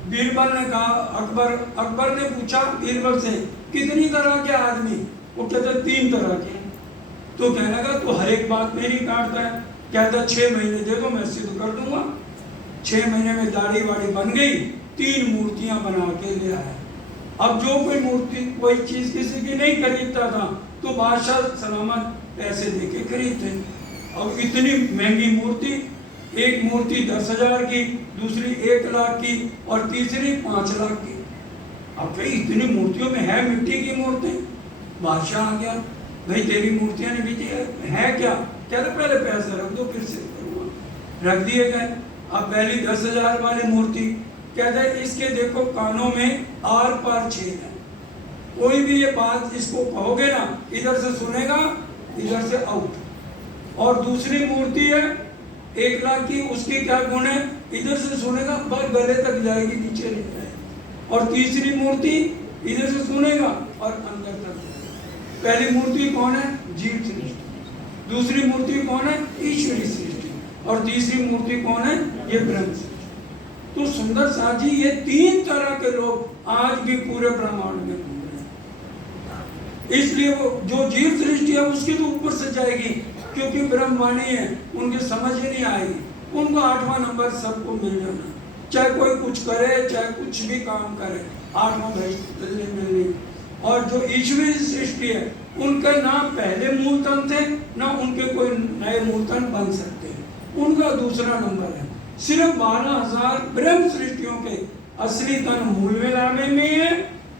बीरबल ने कहा, अकबर ने पूछा बीरबल से कितनी तरह के आदमी, वो कहते 3 तरह के। तो कहने लगा तो हर एक बात मेरी काटता है। कहता 6 महीने दे दो मैं सिद्ध कर दूंगा। 6 महीने में दाढ़ी वाड़ी बन गई, 3 मूर्तियां बना के ले आया। अब जो कोई मूर्ति कोई चीज किसी की नहीं खरीदता था तो बादशाह सलामत पैसे देके खरीदते। अब इतनी महंगी मूर्ति, एक मूर्ति 10,000 की, दूसरी 1 लाख की और तीसरी 5 लाख की। अब भाई इतनी मूर्तियों में है मिट्टी की मूर्ति। बादशाह आ गया, भाई तेरी मूर्तियां नहीं बिकी है क्या? कहते पहले पैसे रख दो फिर से करूँगा। रख दिए गए। अब पहली 10,000 वाली मूर्ति, कहते हैं इसके देखो कानों में आर पार छेद है, कोई भी ये बात इसको कहोगे ना इधर से सुनेगा इधर से आउट। और दूसरी मूर्ति है 1 लाख की, उसकी क्या गुण है, इधर से सुनेगा बस गले तक जाएगी, नीचे नहीं जाएगी। और तीसरी मूर्ति इधर से सुनेगा और अंदर तक जाएगी। पहली मूर्ति कौन है, जीव सृष्टि। दूसरी मूर्ति कौन है, ईश्वरी सृष्टि। और तीसरी मूर्ति कौन है, ये ब्रह्म सृष्टि। तो सुंदर साथ जी ये 3 तरह के लोग आज भी पूरे ब्रह्मांड में घूम रहे हैं। इसलिए वो जो जीव सृष्टि है उसकी तो ऊपर से जाएगी, क्योंकि ब्रह्मवाणी है, उनकी समझ ही नहीं आएगी। उनको 8वां नंबर सबको मिल जाना, चाहे कोई कुछ करे चाहे कुछ भी काम करे, 8वां मिलनी। और जो ईश्वरी सृष्टि है उनके ना पहले मूलतन थे ना उनके कोई नए मूलतन बन सकते हैं, उनका दूसरा नंबर है। सिर्फ 12,000 ब्रह्म सृष्टियों के असली तन मूल मिलाने में है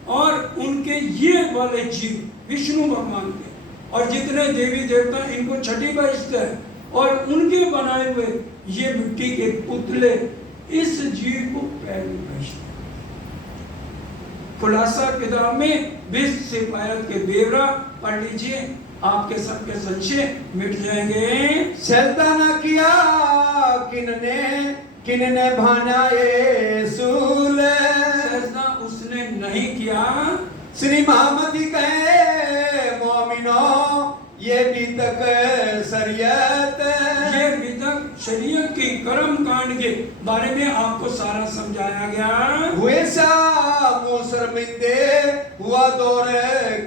और उनके ये वाले जीव विष्णु भगवान के और जितने देवी देवता इनको छठी बहिष्ठ है और उनके बनाए हुए ये मिट्टी के पुतले इस जीव को पहली बहिष्ठ। खुलासा किताब में 20 सिपाहियत के बेवरा पढ़ लीजिए, आपके सबके संशय मिट जाएंगे। सजदा न किया किनने भाना ये सूल, सजदा उसने नहीं किया। श्री मोहम्मद कहे मोमिनो ये भी तक शरीयत, ये भी तक शरीयत की कर्म कांड के बारे में आपको सारा समझाया गया। हुए सा शर्मिंदे हुआ दौर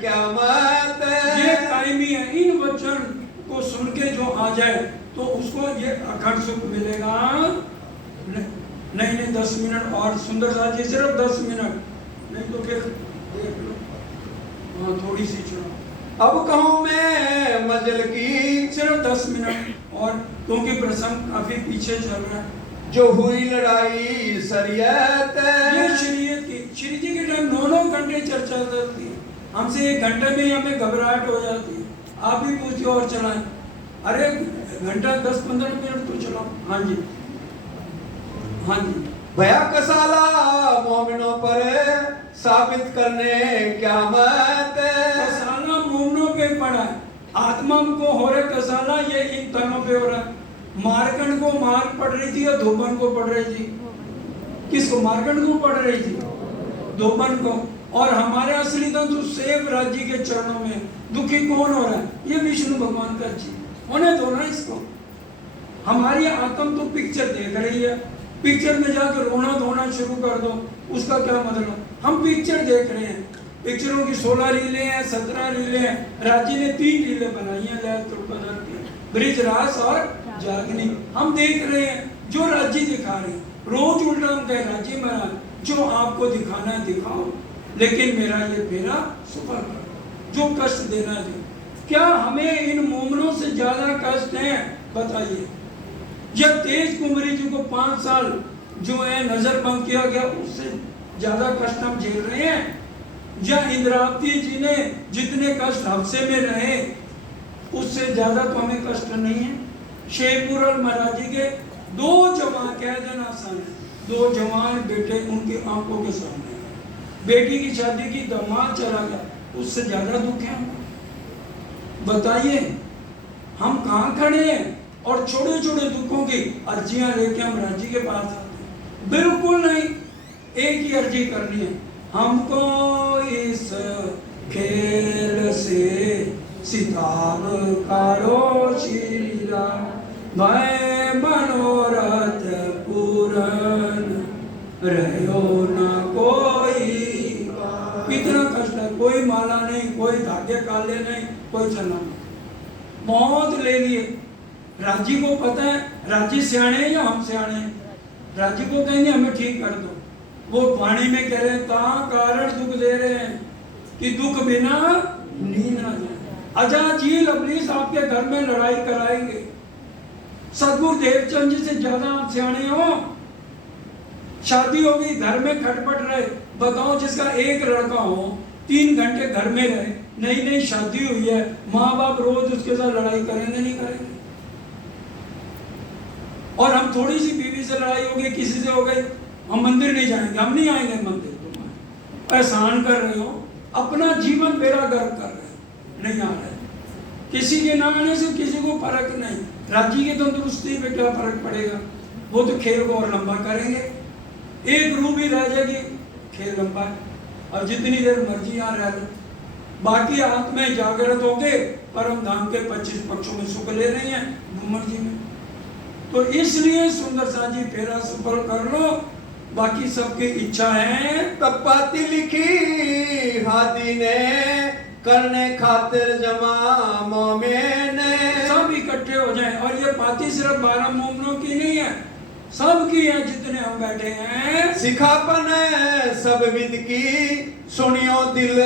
क़यामत, ये कायमी है। इन वचन को सुन के जो आ जाए तो उसको ये अखंड सुख मिलेगा। नहीं 10 मिनट और सुंदर साथ जी, सिर्फ 10 मिनट, नहीं तो फिर देख लो। हाँ थोड़ी सी चलो। अब कहूँ मैं मजल की, सिर्फ 10 मिनट और, क्योंकि प्रसंग काफी पीछे चल रहा है। जो हुई लड़ाई शरीयत, ये शरीयत की, श्री जी के टाइम 9 घंटे चर्चा चलती है, हमसे 1 घंटे में हमें घबराहट हो जाती है। आप भी पूछिए और चलाएं। अरे घंटा 10-15 मिनट तो चलाओ। हाँ जी हाँ जी भया कसाला मोमिनों पर साबित करने क़यामत। कसाला मोमिनों पे पड़ा है, आत्मा को हो रहा कसाला, ये इन तनों पे हो रहा है। मारकंड को मार पड़ रही थी या धोबन को पड़ रही थी? किसको? मारकंड को पड़ रही थी, धोबन को। और हमारे असली तो सेव राज्य के चरणों में दुखी कौन हो रहा है? ये विष्णु भगवान का जीव होने दो ना इसको। हमारी आत्म तो पिक्चर देख रही है, पिक्चर में जाकर रोना धोना शुरू कर दो, उसका क्या मतलब? हम पिक्चर देख रहे हैं, पिक्चरों की 16 रीलें हैं, 17 रीलें हैं। राज्य ने 3 रीलें बनाई हैं, ब्रिज रास और जागनी। हम देख रहे हैं जो राज्य दिखा रहे हैं, रोज उल्टा हम कह राज्य महाराज जो आपको दिखाना है दिखाओ, लेकिन मेरा ये फेरा सफल करो, जो कष्ट देना है। क्या हमें इन मोमनों से ज्यादा कष्ट है? बताइए। जब तेज कुंवरी जी को 5 साल जो है नजर बंद किया गया, उससे ज्यादा कष्ट हम झेल रहे हैं? या इंद्रावती जी ने जितने कष्ट हफ्ते में रहे, उससे ज्यादा तो हमें कष्ट नहीं है? शेखपुर महाराज जी के 2 जवान, कह देना आसान है, 2 जवान बेटे उनकी आंखों के सामने, बेटी की शादी की, दामाद चला गया, उससे ज्यादा दुख है हमको? बताइए हम कहाँ खड़े हैं? और छोटे छोटे दुखों की अर्जियां लेके हम राज्य के पास आते हैं? बिल्कुल नहीं। एक ही अर्जी करनी है, हमको इस खेल से सिताब काढ़ो श्री राम, भय मनोरथ पूरन रहो न कोई। कितना कष्ट है, कोई माला नहीं, कोई धागे काले नहीं, कोई चना नहीं, बहुत ले लिए। राजी को पता है राजी सियाणे हैं या हम सियाणे हैं? राजी को कहेंगे हमें ठीक कर दो, वो वाणी में कह रहे हैं ता कारण दुख दे रहे हैं कि दुख बिना नींद ना जाए। अजाजी लबलीस आपके घर में लड़ाई कराएंगे। सदगुरु देवचंद जी से ज्यादा आप सियाणे हो। शादी हो गई, घर में खटपट रहे, बताओ जिसका एक लड़का हो 3 घंटे घर में रहे, नई नई शादी हुई है, माँ बाप रोज उसके साथ लड़ाई करेंगे नहीं करेंगे? और हम थोड़ी सी बीवी से लड़ाई हो गई, किसी से हो गई, हम मंदिर नहीं जाएंगे, हम नहीं आएंगे मंदिर। तुम एहसान कर रहे हो, अपना जीवन बेड़ा गर्क कर रहे हो, नहीं आ रहे। किसी के ना आने से किसी को फर्क नहीं। राज्य की तंदुरुस्ती पे क्या फर्क पड़ेगा? वो तो खेल को और लंबा करेंगे, एक रूह भी रह जाएगी, खेल लंबा है, और जितनी देर मर्जी यहाँ रह लो। बाकी आत्माएं जागृत हो गए, परम धाम के 25 पक्षों में सुख ले रही हैं घूमर जी में। तो इसलिए सुंदर सा जी फेरा सफल कर लो, बाकी सबकी इच्छा है। तब पाती लिखी हादी ने करने खातिर जमा मोमिन, सब इकट्ठे हो जाएं। और ये पाती सिर्फ 12 मोमनों की नहीं है, सबकी है जितने हम बैठे हैं। सिखापन सब विद की सुनियो दिल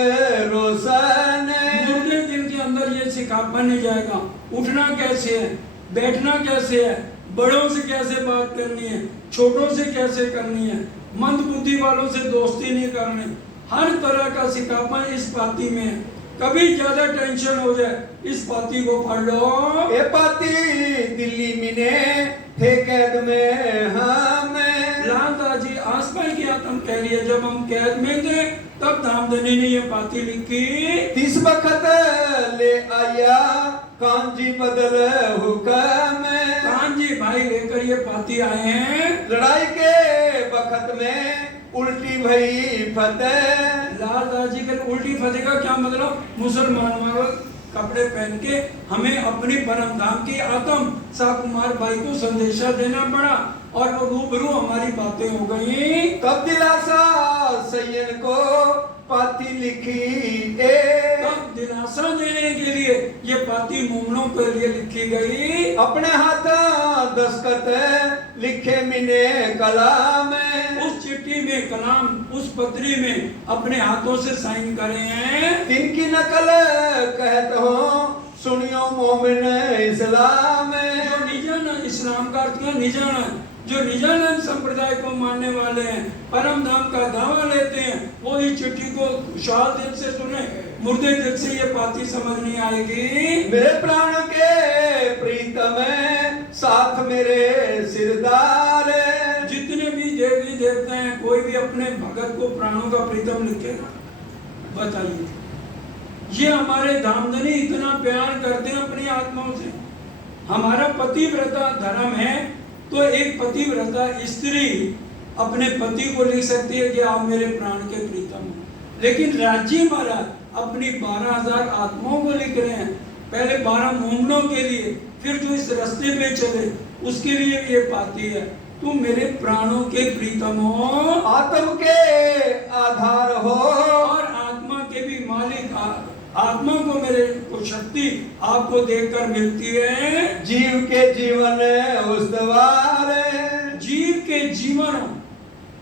रोशन, मुर्दे दिल के अंदर ये सिखापन नहीं जाएगा। उठना कैसे है, बैठना कैसे है, बड़ों से कैसे बात करनी है, छोटों से कैसे करनी है, मंद बुद्धि वालों से दोस्ती नहीं करनी, हर तरह का सिखापन इस पाती में है। कभी ज्यादा टेंशन हो जाए, इस पाती को पढ़ लो। ए पाती दिल्ली मिने थे कैद में हम, लालता जी आसपास की आत्म कह रही है, जब हम कैद में थे तब धामधनी ने ये पाती लिखी। 30 वक्त ले आया कांजी बदल हुक्म, कांजी भाई लेकर ये पाती आए हैं। लड़ाई के वक्त में उल्टी भई फतेह, लालता जी के उल्टी फतेह का क्या मतलब? मुसलमान वाले कपड़े पहन के हमें अपनी परम धाम की आत्म सा कुमार भाई को संदेशा देना पड़ा, और वो रूबरू हमारी बातें हो गई। तब दिलासा सैयद को पाती लिखी तब दिलासा देने के लिए ये पाती मोमनों के लिए लिखी गई। अपने हाथ दस्तखत लिखे मिने कलाम, उस चिट्ठी में कलाम, उस पत्री में अपने हाथों से साइन करे हैं। तिनकी नकल कहत हो सुनियो मोमिन इस्लाम, जो निजानंद इस्लाम का अर्थ है निजानंद, जो निजानंद संप्रदाय को मानने वाले हैं, परम धाम का दावा लेते हैं, वो इस चिट्ठी को खुशहाल दिल से सुने, मुर्दे दिल से ये पाती समझ नहीं आएगी। मेरे प्राण के प्रीतम साथ मेरे सिरदार, जितने भी देवी देवता प्राणों का प्रीतम लिखेगा? बताइए। ये हमारे धामधनी इतना प्यार करते हैं अपनी आत्माओं से। हमारा पतिव्रता धर्म है, तो एक पतिव्रता स्त्री अपने पति को लिख सकती है कि आप मेरे प्राण के प्रीतम हो। लेकिन राज्य महाराज अपनी 12,000 आत्माओं को लिख रहे हैं, पहले 12 मोमनों के लिए, फिर जो इस रास्ते पे चले उसके लिए ये पाती है, तुम मेरे प्राणों के प्रीतम हो, आत्म के आधार हो, और आत्मा के भी मालिक। आत्मा को मेरे को शक्ति आपको देखकर मिलती है। जीव के जीवन उस्तवार, जीव के जीवन।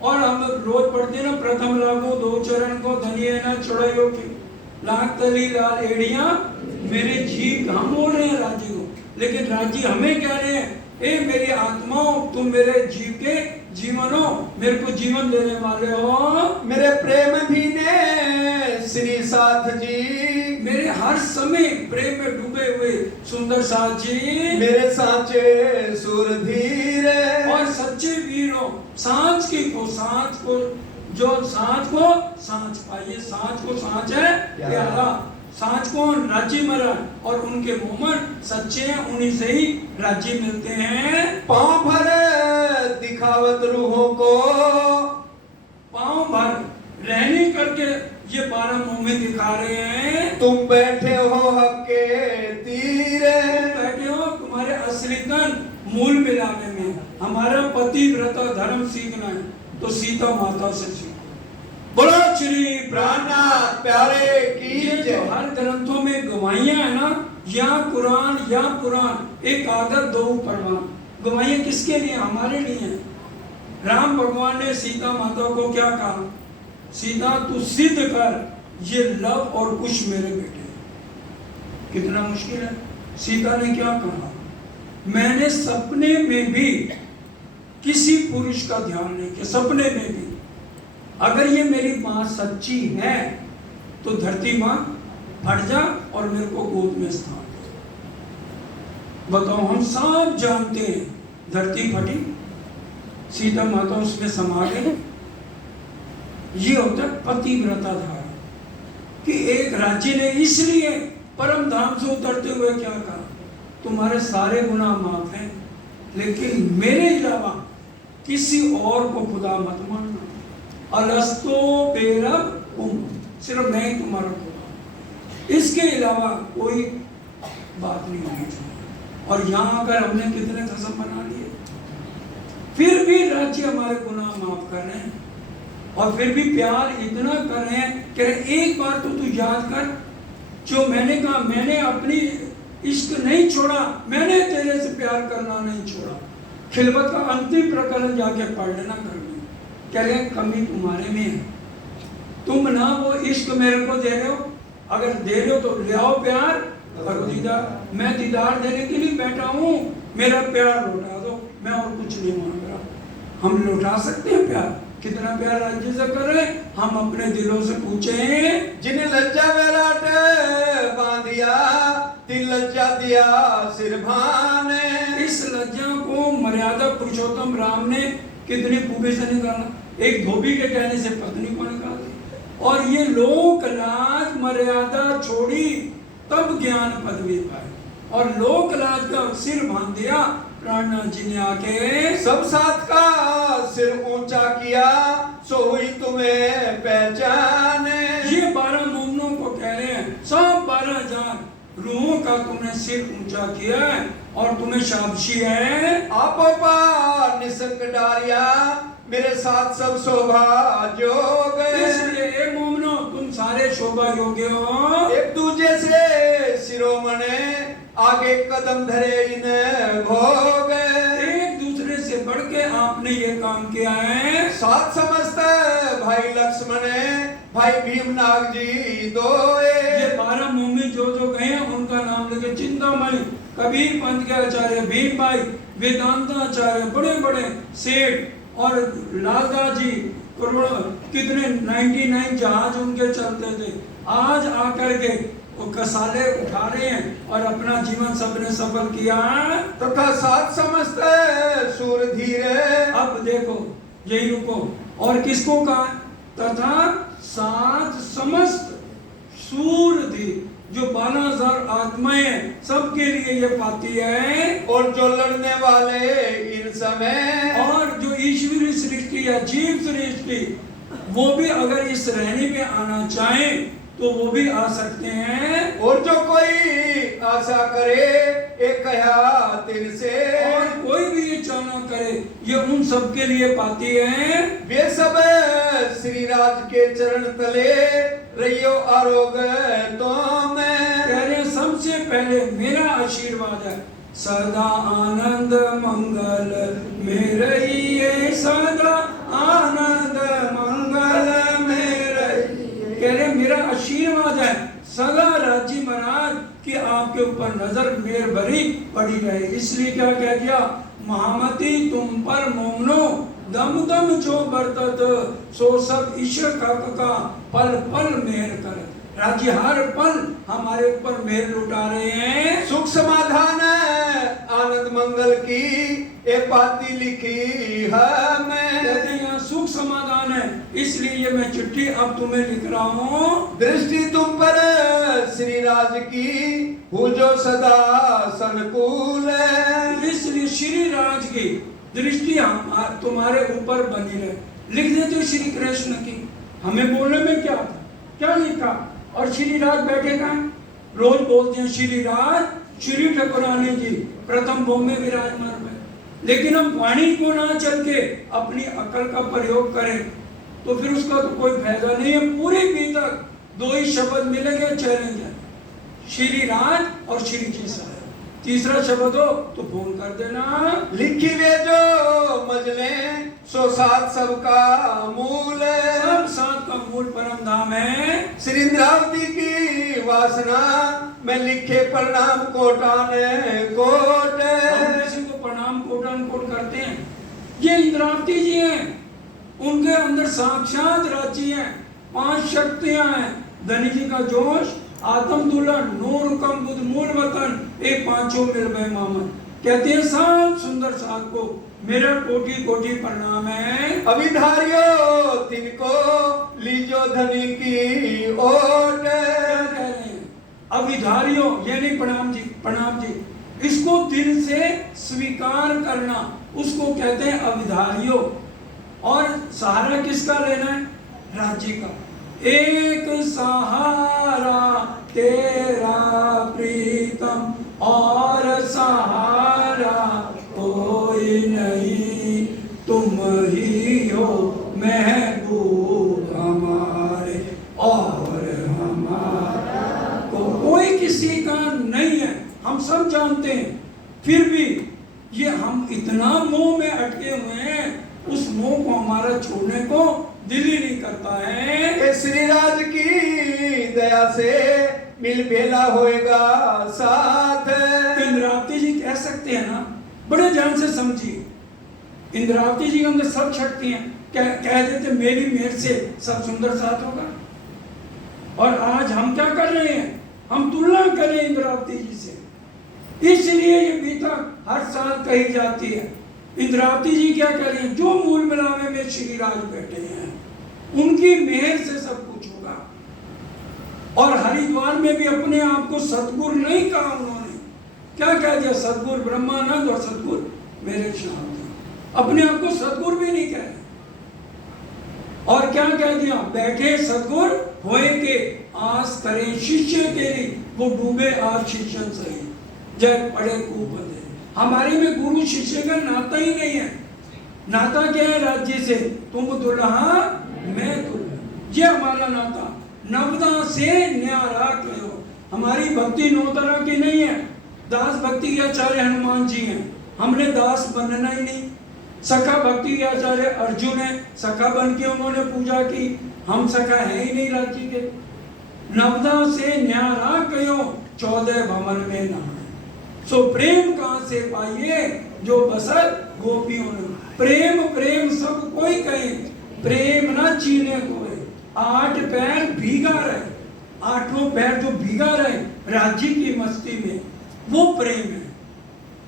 और हम रोज पढ़ते हैं ना, प्रथम लागू 2 चरण को धनिये ना चढ़ाइयो के लाख तली लाल एड़िया मेरे जीव। हम बोल रहे हैं राज्य को, लेकिन राज्य हमें कह रहे हैं, ए मेरी आत्माओं, तुम मेरे जीव के जीवन हो, मेरे को जीवन देने वाले हो। मेरे प्रेम भी ने श्री साथ जी, मेरे हर समय प्रेम में डूबे हुए सुंदर साथ जी, मेरे साचे सुरधीर, और सच्चे वीरों। सांच को जो सांच को सांच पाइए, सांच को सांच है प्यारा। सांच को राज्य महाराज, और उनके मोमन सच्चे हैं, उन्हीं से ही राज्य मिलते हैं। पांव भर दिखावत रूहों को, पांव भर रहने करके ये 12 मुंह में दिखा रहे हैं। तुम बैठे हो हक के तीर, बैठे हो तुम्हारे असली तन मूल मिलाने में। हमारा पतिव्रता धर्म सीखना है तो सीता माता से सीखो। बोलो श्री प्राणनाथ प्यारे की ये जय। जो हर ग्रंथों में गवाहियां है ना, या कुरान या पुराण, एक आदत 2 परवान। गवाहियां किसके लिए? हमारे लिए हैं। राम भगवान ने सीता माता को क्या कहा? सीता तू सिद्ध कर ये लव और कुश मेरे बेटे। कितना मुश्किल है। सीता ने क्या कहा? मैंने सपने में भी किसी पुरुष का ध्यान नहीं किया, सपने में भी। अगर ये मेरी बात सच्ची है तो धरती मां फट जा और मेरे को गोद में स्थान दे। बताओ, हम सब जानते हैं धरती फटी, सीता माता उसमें समा गई। ये होता है पतिव्रता धारा कि एक राज्य ने इसलिए परम धाम से उतरते हुए क्या कहा? तुम्हारे सारे गुनाह माफ हैं, लेकिन मेरे अलावा किसी और को खुदा मत मानना। अलस्तो बेरब सिर्फ मैं ही तुम्हारा खुदा, इसके अलावा कोई बात नहीं होनी चाहिए। और यहाँ आकर हमने कितने कसम बना लिए, फिर भी राज्य हमारे गुनाह माफ कर रहे हैं, और फिर भी प्यार इतना कर रहे हैं कि एक बार तो तू याद कर, जो मैंने कहा, मैंने अपनी इश्क नहीं छोड़ा, मैंने तेरे से प्यार करना नहीं छोड़ा। खिलवत का अंतिम प्रकरण जाके पढ़ लेना कर में। कह रहे हैं कमी तुम्हारे में है, तुम ना वो इश्क मेरे को दे रहे हो, अगर दे रहे हो तो ले आओ प्यार करो दीदार। मैं दीदार देने के लिए बैठा हूँ, मेरा प्यार लौटा दो, मैं और कुछ नहीं मांग रहा। हम लौटा सकते हैं प्यार? कितना प्यार राज्य से कर रहे हैं। हम अपने दिलों से पूछें, जिन्हें लज्जा विराट बांधिया तिल लज्जा दिया सिर भाने। इस लज्जा को मर्यादा पुरुषोत्तम राम ने कितनी खूबी से निकाला। एक धोबी के कहने से पत्नी को निकाल दी, और ये लोक लाज मर्यादा छोड़ी तब ज्ञान पदवी पाए, और लोक लाज का सिर बांध दिया प्राणनाथ जी ने आके। सब साथ का सिर ऊंचा किया सो हुई तुम्हें पहचाने। ये 12 मोमनों को कह रहे हैं, सब 12,000 रूहों का तुमने सिर ऊंचा किया है और तुम्हें शाबाशी है। आपो पा निसंग डारिया मेरे साथ सब शोभा जोग। इसलिए ए मोमनो तुम सारे शोभा योग्य हो। एक दूजे से शिरोमणे आगे कदम धरे इन भोग। एक दूसरे से बढ़ के आपने ये काम किया है। साथ समस्त भाई लक्ष्मण भाई भीमनाग जी दोए। ये 12 मोमी जो गए हैं उनका नाम लेके चिंतामणि, कबीर पंथ के आचार्य भीम भाई, वेदांत आचार्य, बड़े बड़े सेठ, और लालदास जी करोड़ों, कितने 99 जहाज उनके चलते थे। आज आकर के वो कसाले उठा रहे हैं और अपना जीवन सबने सफल किया। तथा साथ समस्त सूर धीरे। अब देखो, यही रुको, और किसको कहा? तथा 7 समस्त सूरधि जो 12,000 आत्माएं हैं, सबके लिए ये पाती है। और जो लड़ने वाले इन समय, और जो ईश्वरीय सृष्टि या जीव सृष्टि, वो भी अगर इस रहने में आना चाहें तो वो भी आ सकते हैं। और जो कोई आशा करे एक हयात इनसे, और कोई भी ये चाहना करे, ये उन सब के लिए पाती है। वे सब श्री राज के चरण तले रहियो आरोग्य तो मैं। कह रहे हैं सबसे पहले मेरा आशीर्वाद है, सदा आनंद मंगल में रहिए, सदा आनंद मंगल में रहिए। कह रहे मेरा आशीर्वाद है सदा राजी महाराज कि आपके ऊपर नजर मेर भरी पड़ी रहे। इसलिए क्या कह दिया, महामती तुम पर मोमनो दम दम जो बरतत, सो सब ईश्वर का पल पल मेहर कर। राजी हर पल हमारे ऊपर मेहर लुटा रहे हैं। सुख समाधान आनंद मंगल की ए पाती लिखी है मैं। कहते हैं यहाँ सुख समाधान है, इसलिए ये मैं चिट्ठी अब तुम्हें लिख रहा हूँ। दृष्टि तुम पर श्री राज की हूँ जो सदा सनकूल है। इसलिए श्री राज की दृष्टि तुम्हारे ऊपर बनी रहे। लिख देते श्री कृष्ण की, हमें बोलने में क्या था, क्या लिखा। और श्री राज बैठे कहाँ, रोज बोलते हैं श्री राज श्री ठाकुरानी जी प्रथम भोग में विराजमान है। लेकिन हम वाणी को ना चल के अपनी अकल का प्रयोग करें तो फिर उसका तो कोई फायदा नहीं है। पूरी बीतक 2 ही शब्द मिलेंगे, चैलेंज है, श्री राज और श्री जी साहब। तीसरा शब्द हो तो फोन कर देना। लिखी वे जो मजले सो सात सबका मूल है। सब 7 का मूल परम धाम है। श्री इंद्रावती की वासना में लिखे प्रणाम कोटाने कोट। हम किसी को प्रणाम कोटान कोट करते हैं, ये इंद्रावती जी हैं, उनके अंदर साक्षात राची हैं, 5 शक्तियां हैं। धनी जी का जोश, आत्म दुल्हन, नूर कम बुद्ध मूल वतन, एक 5 मिल गए मामन। कहते हैं सब सुंदर साथ को मेरा कोटि कोटि प्रणाम है। अभिधारियो तिनको लीजो धनी की ओट। अभिधारियो ये नहीं प्रणाम जी, प्रणाम जी, इसको दिल से स्वीकार करना, उसको कहते हैं अभिधारियो। और सहारा किसका लेना है, राज्य का। एक सहारा तेरा प्रीतम और सहारा कोई नहीं, तुम ही हो महबूब हमारे और हमारा कोई किसी का नहीं है, हम सब जानते हैं। फिर भी ये हम इतना मोह में अटके हुए हैं, उस मोह को हमारा छोड़ने को दिल ही नहीं करता है। श्री राज की दया से मिल बेला होएगा साथ। इंद्रावती जी कह सकते हैं ना, बड़े ध्यान से समझिए, इंद्रावती जी के अंदर सब शक्ति हैं, कह देते मेरी मेहर से सब सुंदर साथ होगा। और आज हम क्या कर रहे हैं, हम तुलना करें इंद्रावती जी से, इसलिए ये बीतक हर साल कही जाती है। इंद्रावती जी क्या कर रहे हैं, जो मूल मिलावे में श्री राज बैठे हैं, उनकी मेहर से सब कुछ होगा। और हरिद्वार में भी अपने आप को सतगुरु नहीं कहा उन्होंने, क्या कह दिया, सतगुरु ब्रह्मानंद और सतगुरु मेरे श्याम। अपने आप को सतगुरु भी नहीं कहे। और क्या कह दिया, बैठे सतगुरु होए के आस करें शिष्य तेरी, वो डूबे आप शिष्यन सही, जय पढ़े कूप दे। हमारे में गुरु शिष्य का नाता ही नहीं है। नाता क्या है, राज्य से, तुम दुल्हा मैं दुल्हा, ये हमारा नाता। नवदा से न्यारा कहो, हमारी भक्ति 9 तरह की नहीं है। दास भक्ति के आचार्य हनुमान जी हैं, हमने दास बनना ही नहीं। सखा भक्ति के आचार्य अर्जुन है, सखा बन के उन्होंने पूजा की, हम सखा है ही नहीं राज्य के। नवदा से न्यारा कहो, 14 भवन में नहाए। सो प्रेम कहाँ से पाइए, जो बसत गोपियों ने। प्रेम प्रेम सब कोई कहे, प्रेम ना चीने कोई। 8 पैर भीगा रहे, 8 पैर जो भीगा रहे राज्य की मस्ती में, वो प्रेम है।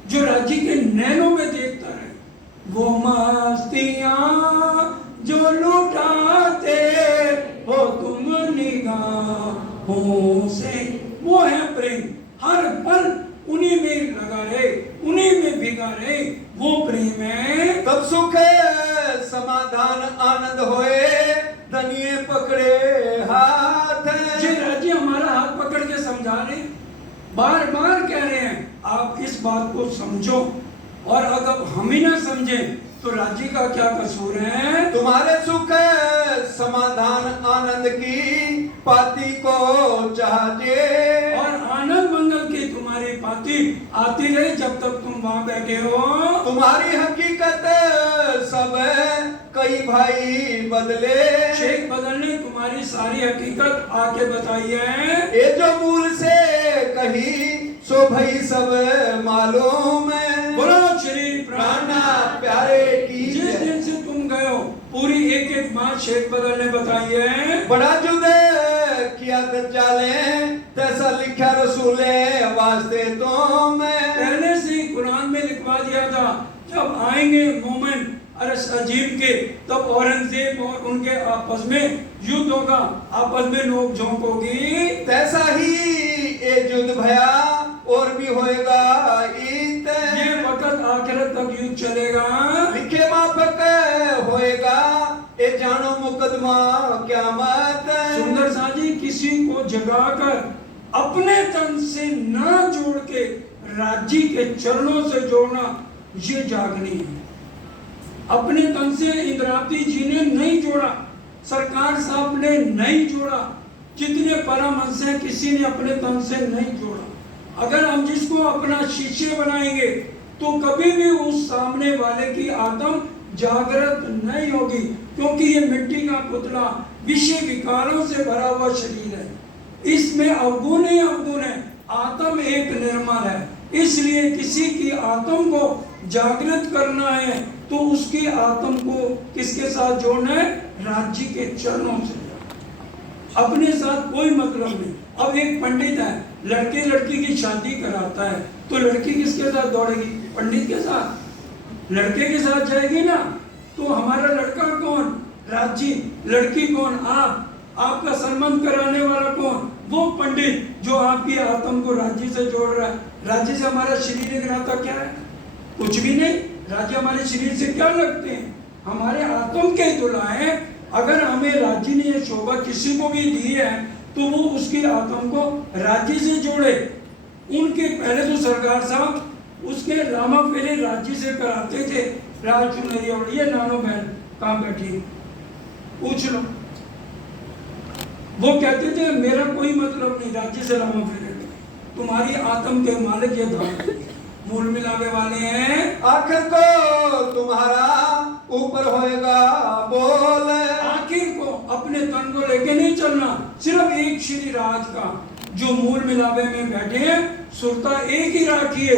जो राज्य के नैनों में देखता है, वो मस्तियां जो लुटाते आंखों से। वो है प्रेम, हर पल उन्हीं में लगा रहे, उन्हीं में भीगा रहे, वो प्रेम है। तब सुख समाधान आनंद होए, धनिये पकड़े हाथ। ये राज्य हमारा हाथ पकड़ के समझा रहे, बार बार कह रहे हैं आप इस बात को समझो। और अगर हम ही ना समझे तो राज्य का क्या कसूर है। तुम्हारे सुख समाधान आनंद की पाती को चाहे, और आनंद मंगल की तुम्हारी पाती आती रहे जब तक तुम वहां बैठे हो। तुम्हारी हकीकत सब कई भाई बदले, शेख बदलने तुम्हारी सारी हकीकत आके बताई है। ये जो मूल से कही सो भाई सब मालूम है। बोलो श्री प्राणा प्यारे की जिस जय। दिन से तुम गए हो पूरी एक एक बात शेख बदल ने बताई है। बड़ा जुदे किया दज्जाले, तैसा लिखा रसूले वास्ते तो मैं। पहले से ही कुरान में लिखवा दिया था जब आएंगे मोमिन अरस अजीब के, तब औरंगजेब और उनके आपस में युद्ध होगा, आपस में नोक झोंक होगी। तैसा ही ये युद्ध भया और भी होएगा ईत। ये वक्त आखिरत तक युद्ध चलेगा। लिखे माफक होएगा ये जानो मुकदमा क़यामत। सुंदर साजी किसी को जगाकर अपने तन से ना जोड़ के राज्य के चरणों से जोड़ना, ये जागनी है। अपने तन से इंद्रावती जी ने नहीं जोड़ा, सरकार साहब ने नहीं जोड़ा, जितने परमहंस हैं किसी ने अपने तन से नहीं जोड़ा। अगर हम जिसको अपना शिष्य बनाएंगे तो कभी भी उस सामने वाले की आत्म जागृत नहीं होगी, क्योंकि ये मिट्टी का पुतला विषय विकारों से भरा हुआ शरीर है। इसमें अवगुण ही अवगुण है, आत्म एक निर्मल है। इसलिए किसी की आत्म को जागृत करना है तो उसकी आत्म को किसके साथ जोड़ना है? राज्य के चरणों से। अपने साथ कोई मतलब नहीं। अब एक पंडित है, लड़के लड़की की शादी कराता है, तो लड़की किसके साथ दौड़ेगी? पंडित के साथ। लड़के के साथ जाएगी ना। तो हमारा लड़का कौन? राज्य। लड़की कौन? आप। आपका संबंध कराने वाला कौन? वो पंडित जो आपकी आत्म को राज्य से जोड़ रहा है। राज्य से हमारा शरीर का नाता क्या है? कुछ भी नहीं। राज्य हमारे शरीर से क्या लगते हैं? हमारे आत्म के दुलाएं। अगर हमें राज्य ने ये शोभा किसी को भी दी है तो वो उसकी आत्म को राज्य से जोड़े। उनके पहले तो सरकार साहब उसके लामा फेरे राज्य से कराते थे। राज चुनरी और ये नानो बहन कहाँ बैठी, पूछ लो। वो कहते थे मेरा कोई मतलब नहीं राज्य से लामा फेरे, तुम्हारी आत्म के मालिक ये धाम मूल मिलावे वाले हैं। आखिर को तुम्हारा ऊपर होएगा बोल। आखिर को अपने तन को लेके नहीं चलना, सिर्फ एक श्री राज का जो मूल मिलावे में बैठे हैं, सुरता एक ही राखिए,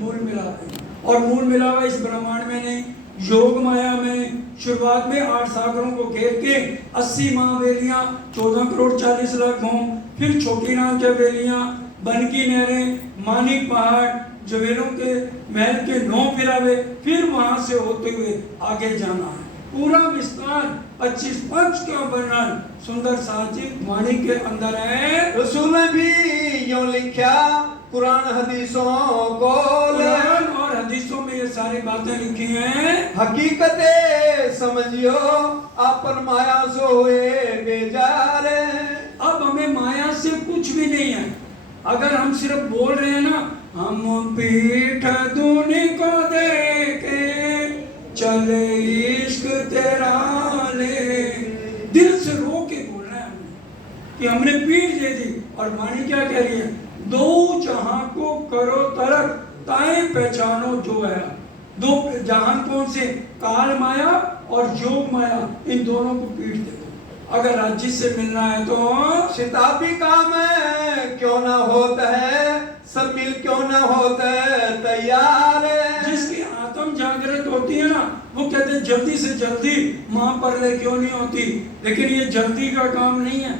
मूल मिलावे। और मूल मिलावा इस ब्रह्मांड में नहीं, योग माया में शुरुआत में 8 सागरों को घेर के 80 महावेलियां 14 करोड़ 40 लाख हों, फिर छोटी नाम के वेलियां, बन की नहरें, मानिक पहाड़, जवेलों के महल के 9 फिरावे, फिर वहां से होते हुए आगे जाना है। पूरा विस्तार 25 पंच का वर्णन सुंदर साहिब वाणी के अंदर है। रसूल ने भी यूं लिखा कुरान हदीसों को। कुरान और हदीसों में ये सारी बातें लिखी हैं। हकीकतें समझियो अपन माया से हुए बेजार। अब हमें माया से कुछ भी नहीं है। अगर हम सिर्फ बोल रहे हैं ना, हम पीठ दूनी को देके चले इश्क तेरा ले, दिल से रो के बोल रहे हैं हमने कि हमने पीठ दे दी। और वाणी क्या कह रही है? दो जहां को करो तरक ताए पहचानो जो है। दो जहान कौन से? काल माया और योग माया, इन दोनों को पीठ दे दो। अगर राज्य से मिलना है तो शिताबी काम है क्यों ना होता है, सब मिल क्यों ना होता है तैयार। जिसकी आत्म जागृत होती है ना, वो कहते हैं जल्दी से जल्दी मां पर ले क्यों नहीं होती। लेकिन ये जल्दी का काम नहीं है।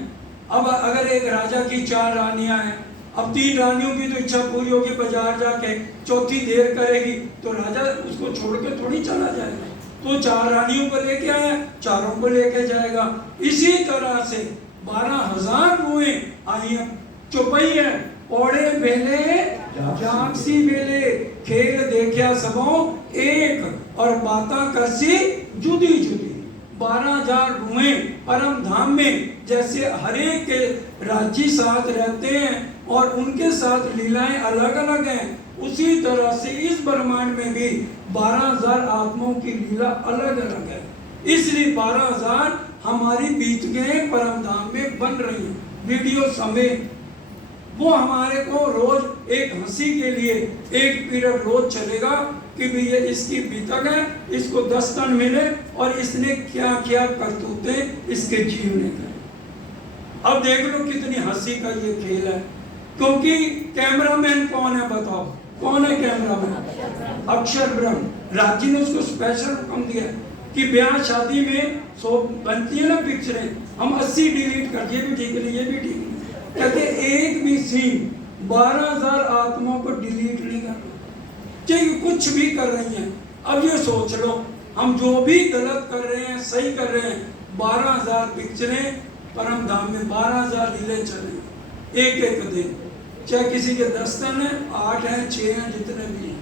अब अगर एक राजा की 4 रानियां हैं, अब 3 रानियों की तो इच्छा पूरी होगी बाजार जाके, चौथी देर करेगी तो राजा उसको छोड़ के थोड़ी चला जाएगा। तो 4 रानियों को लेके आया, चारों को लेके जाएगा। इसी तरह से 12,000 रुएं आई हैं। चुपई है ओढ़े बेले जागसी बेले, खेल देखा सबों एक और बाता करसी जुदी जुदी। 12,000 रुएं परम धाम में जैसे हरेक के राज्य साथ रहते हैं और उनके साथ लीलाएं अलग अलग हैं, उसी तरह से इस ब्रह्मांड में भी 12,000 आत्माओं की लीला अलग अलग है। इसलिए 12,000 हमारी बीत गए परम धाम में बन रही है वीडियो समेत। वो हमारे को रोज एक हंसी के लिए एक पीरियड रोज चलेगा कि भी ये इसकी बीतक है, इसको 10 टन मिले और इसने क्या क्या करतूतें इसके जीवने का। अब देख लो कितनी हंसी का ये खेल है। क्योंकि कैमरामैन कौन है बताओ, कौन है कैमरामैन? अक्षर ब्रह्म। राज्य ने उसको स्पेशल हुक्म दिया कि ब्याह शादी में 100 बनती है ना पिक्चरें, हम 80 डिलीट कर दिए, भी ठीक है ये भी ठीक है। कहते एक भी सीन 12,000 आत्माओं को डिलीट नहीं करना चाहिए, कुछ भी कर रही हैं। अब ये सोच लो हम जो भी गलत कर रहे हैं सही कर रहे हैं, 12,000 पिक्चरें परम धाम में 12,000 लीले चले एक एक दिन, चाहे किसी के 10 टन है, 8 हैं, 6 हैं, जितने भी हैं,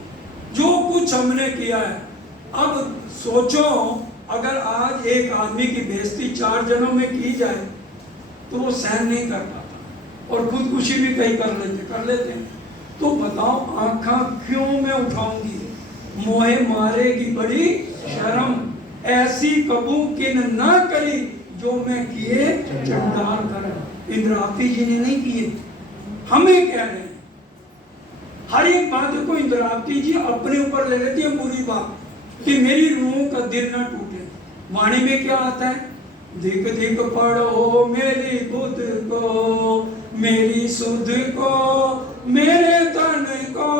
जो कुछ हमने किया है। अब सोचो अगर आज एक आदमी की बेइज्जती 4 जनों में की जाए तो वो सहन नहीं कर पाता और खुदकुशी भी कहीं कर लेते हैं। तो बताओ आंखा क्यों मैं उठाऊंगी, मोहे मारेगी बड़ी शर्म, ऐसी कबू किन ना करी जो मैं किए चंडाल कर। इंद्रावती जी ने नहीं किए, हमें कह रहे हैं। हर एक बात को इंद्रावती जी अपने ऊपर ले लेती है बुरी बात कि मेरी रूहों का दिल ना टूटे। वाणी में क्या आता है? धिक धिक पढ़ो मेरी बुद्ध को, मेरी सुध को, मेरे तन को,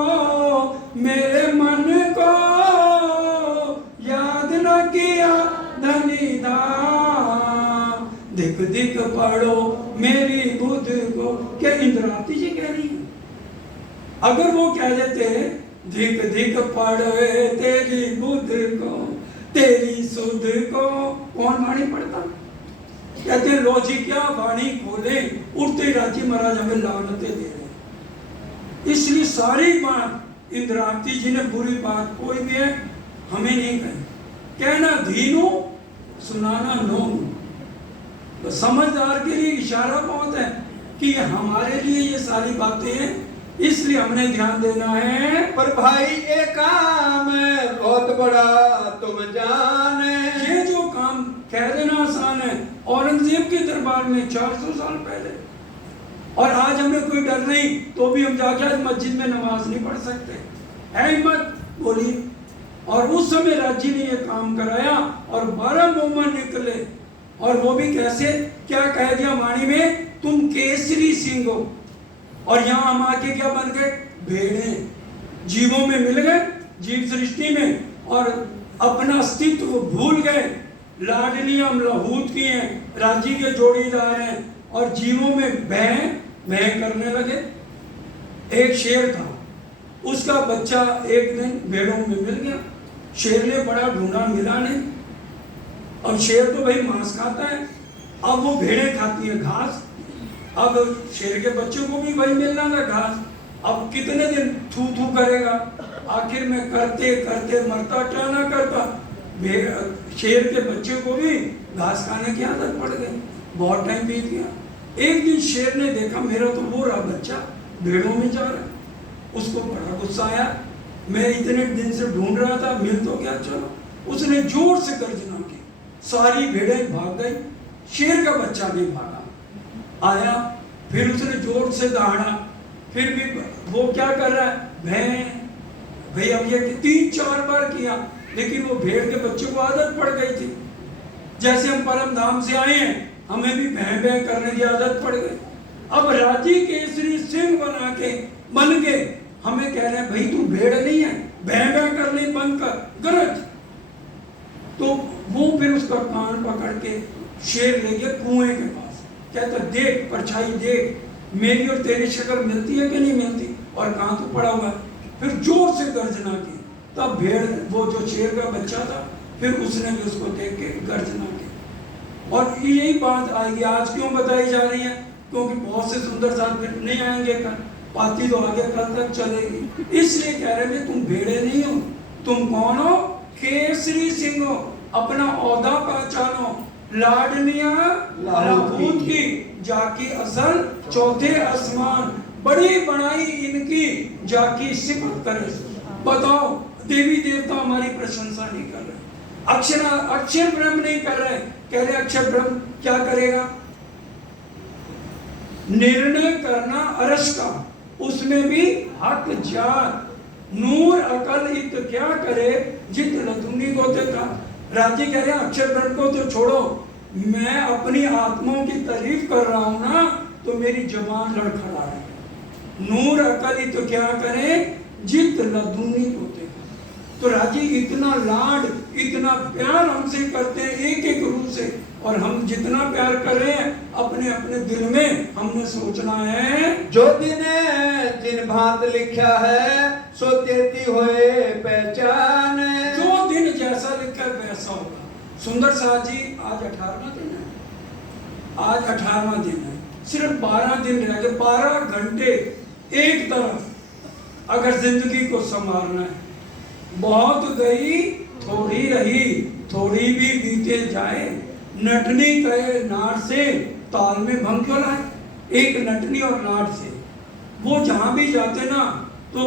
मेरे मन को, याद न किया धनीदा। धिक धिक पढ़ो मेरी बुद्ध को। क्या इंद्रावती जी कह रही है? अगर वो कह देते धिक धिक पढ़े तेरी बुद्ध को, तेरी सुध को, कौन वाणी पढ़ता? कहते हैं लो जी क्या वाणी खोले, उठते राजी महाराज हमें लानतें दे रहे। इसलिए सारी बात इंद्रावती जी ने बुरी बात कोई भी है हमें नहीं कही। कहना धीनो सुनाना नो। तो समझदार के लिए इशारा बहुत है कि हमारे लिए ये सारी बातें हैं, इसलिए हमने ध्यान देना है। पर भाई ये काम बहुत बड़ा तुम जाने। ये जो काम कह देना आसान है, औरंगजेब के दरबार में 400 साल पहले, और आज हमें कोई डर नहीं तो भी हम जाके आज मस्जिद में नमाज नहीं पढ़ सकते। है हिम्मत बोली। और उस समय राज्य ने ये काम कराया और 12 मोमन निकले। और वो भी कैसे, क्या कह दिया वाणी में, तुम केसरी सिंह हो। और यहाँ हम आके क्या बन गए? भेड़े। जीवों में मिल गए, जीव सृष्टि में, और अपना अस्तित्व भूल गए। लाडली हम लहूत की हैं, राज्य के जोड़ीदार हैं, और जीवों में भय भय करने लगे। एक शेर था, उसका बच्चा एक दिन भेड़ों में मिल गया। शेर ने बड़ा ढूंढा, मिला नहीं। अब शेर तो भाई मांस खाता है, अब वो भेड़ें खाती है घास। अब शेर के बच्चों को भी भाई मिलना था घास। अब कितने दिन थू थू करेगा, आखिर में करते करते मरता क्या ना करता। शेर के बच्चे को भी घास खाने की आदत पड़ गई। बहुत टाइम बीत गया। एक दिन शेर ने देखा मेरा तो वो रहा बच्चा भेड़ों में जा रहा है। उसको बड़ा गुस्सा आया, मैं इतने दिन से ढूंढ रहा था, मिल तो गया, चलो। उसने जोर से गर्जना की, सारी भेड़ें भाग गई, शेर का बच्चा भी भागा। आया, फिर उसने जोर से दहाड़ा, फिर भी वो क्या कर रहा है, भाई अब ये 3-4 बार किया, लेकिन वो भेड़ के बच्चे को आदत पड़ गई थी। जैसे हम परम धाम से आए हैं, हमें भी भैं भैं करने की आदत पड़ गई। अब राजी केसरी सिंह बन के हमें कह रहे हैं भाई तू भेड़ नहीं है, भैं भैं करने बंद कर, गरज। तो वो फिर उसका कान पकड़ के शेर ले गया कुएं के पास। कहता देख परछाई देख, मेरी और तेरी शक्ल मिलती है कि नहीं मिलती, और कहाँ तो पड़ा हुआ। फिर जोर से गर्जना की, तब भेड़, वो जो शेर का बच्चा था, फिर उसने भी उसको देख के गर्जना की। और यही बात आएगी आज क्यों बताई जा रही है, क्योंकि बहुत से सुंदर साथ फिर नहीं आएंगे कल, पाती तो आगे कल तक चलेगी। इसलिए कह रहे हैं तुम भेड़े नहीं हो, तुम कौन हो? केसरी सिंह हो। अपना औहदा पहचानो, लाडनिया लाहूत की जाकी असल चौथे आसमान, बड़ी बड़ाई इनकी जाकी सिफत करे। बताओ देवी देवता हमारी प्रशंसा नहीं कर रहे, अक्षर ब्रह्म नहीं कर रहे, कह रहे अक्षर ब्रह्म क्या करेगा? निर्णय करना अरश का, उसमें भी हक जात, नूर अकल इत क्या करे जित लदुनी को देखा। राजी कह रहे अक्षर ब्रह्म को तो छोड़ो, मैं अपनी आत्माओं की तारीफ कर रहा हूं ना तो मेरी जबान लड़खड़ा है। नूर अकल इत क्या करे जित लदुनी को देखा। तो राजी इतना लाड इतना प्यार हमसे करते हैं एक एक रूप से, और हम जितना प्यार कर रहे हैं अपने अपने दिल में हमने सोचना है जो दिन जिन भांत लिखा है सो तेती होए पहचान। जो दिन जैसा लिखा है वैसा होगा। सुंदर साथ जी आज 18वां दिन है, आज 18वां दिन है, सिर्फ 12 दिन रह गए। 12 घंटे एक तरफ अगर जिंदगी को संवारना है। बहुत गई थोड़ी रही, थोड़ी भी बीते जाए, नटनी कहे नाट से ताल में भंग क्यों लाए। एक नटनी और नाट से वो जहां भी जाते ना तो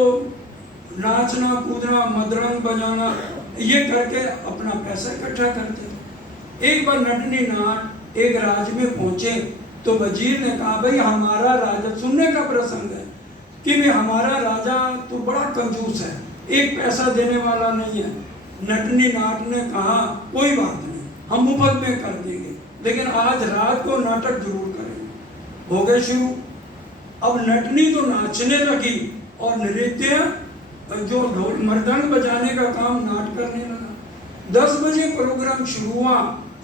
नाचना कूदना मदरंग बजाना ये करके अपना पैसा इकट्ठा करते थे। एक बार नटनी नाट एक राज्य में पहुंचे तो वजीर ने कहा भाई हमारा राजा, सुनने का प्रसंग है कि भाई हमारा राजा तो बड़ा कंजूस है, एक पैसा देने वाला नहीं है। नटनी नाट ने कहा कोई बात नहीं, हम मुफ्त में कर देंगे, लेकिन आज रात को नाटक जरूर करेंगे। हो गए शुरू। अब नटनी तो नाचने लगी और नृत्य जो ढोल मृदंग बजाने का काम नाट करने लगा। 10 बजे प्रोग्राम शुरू हुआ,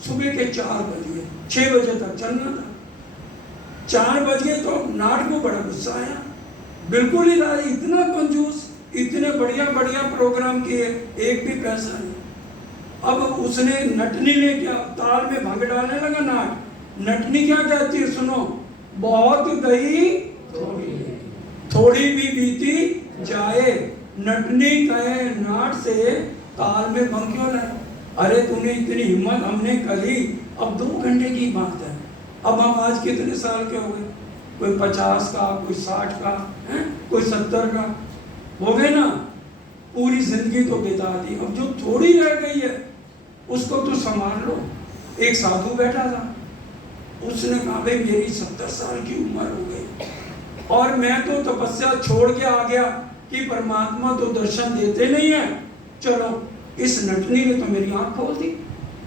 सुबह के 4 बजे 6 बजे तक चलना था। 4 बजे तो नाट को बड़ा गुस्सा आया, बिल्कुल ही राजी इतना कंजूस, इतने बढ़िया बढ़िया प्रोग्राम किए, एक भी पैसा नहीं। अब उसने नटनी ने क्या ताल में भंग डालने लगा नाट। नटनी क्या कहती है सुनो, बहुत गई थोड़ी भी बीती जाए, नटनी कहे नाट से ताल में भंग क्यों लाए। अरे तूने इतनी हिम्मत हमने करी, अब 2 घंटे की बात है। अब हम आज कितने साल के हो गए, कोई 50 का, कोई 60 का है, कोई 70 का हो गए ना। पूरी जिंदगी तो बिता दी, अब जो थोड़ी रह गई है उसको तो संभाल लो। एक साधु बैठा था, उसने कहा भाई मेरी 70 साल की उम्र हो गई और मैं तो तपस्या छोड़ के आ गया कि परमात्मा तो दर्शन देते नहीं है, चलो इस नटनी ने तो मेरी आंख खोल दी।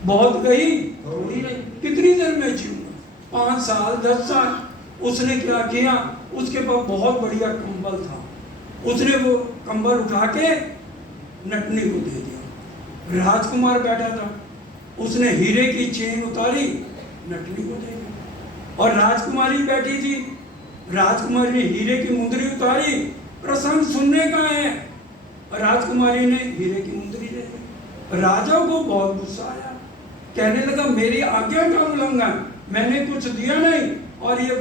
बहुत गई थोड़ी रही, कितनी देर में जीऊंगा, 5 साल 10 साल। उसने क्या किया, उसके पास बहुत बढ़िया कंबल था, उसने वो कंबल उठा के नटनी को दे दिया। राजकुमार बैठा था, उसने हीरे की चेन उतारी नटनी को दे दिया। और राजकुमारी बैठी थी, राजकुमारी ने हीरे की मुंदरी उतारी, प्रसंग सुनने का है, राजकुमारी ने हीरे की मुंदरी दे दी। राजा को बहुत गुस्सा आया, कहने लगा मेरी आज्ञा का उल्लंघन, मैंने कुछ दिया नहीं और ये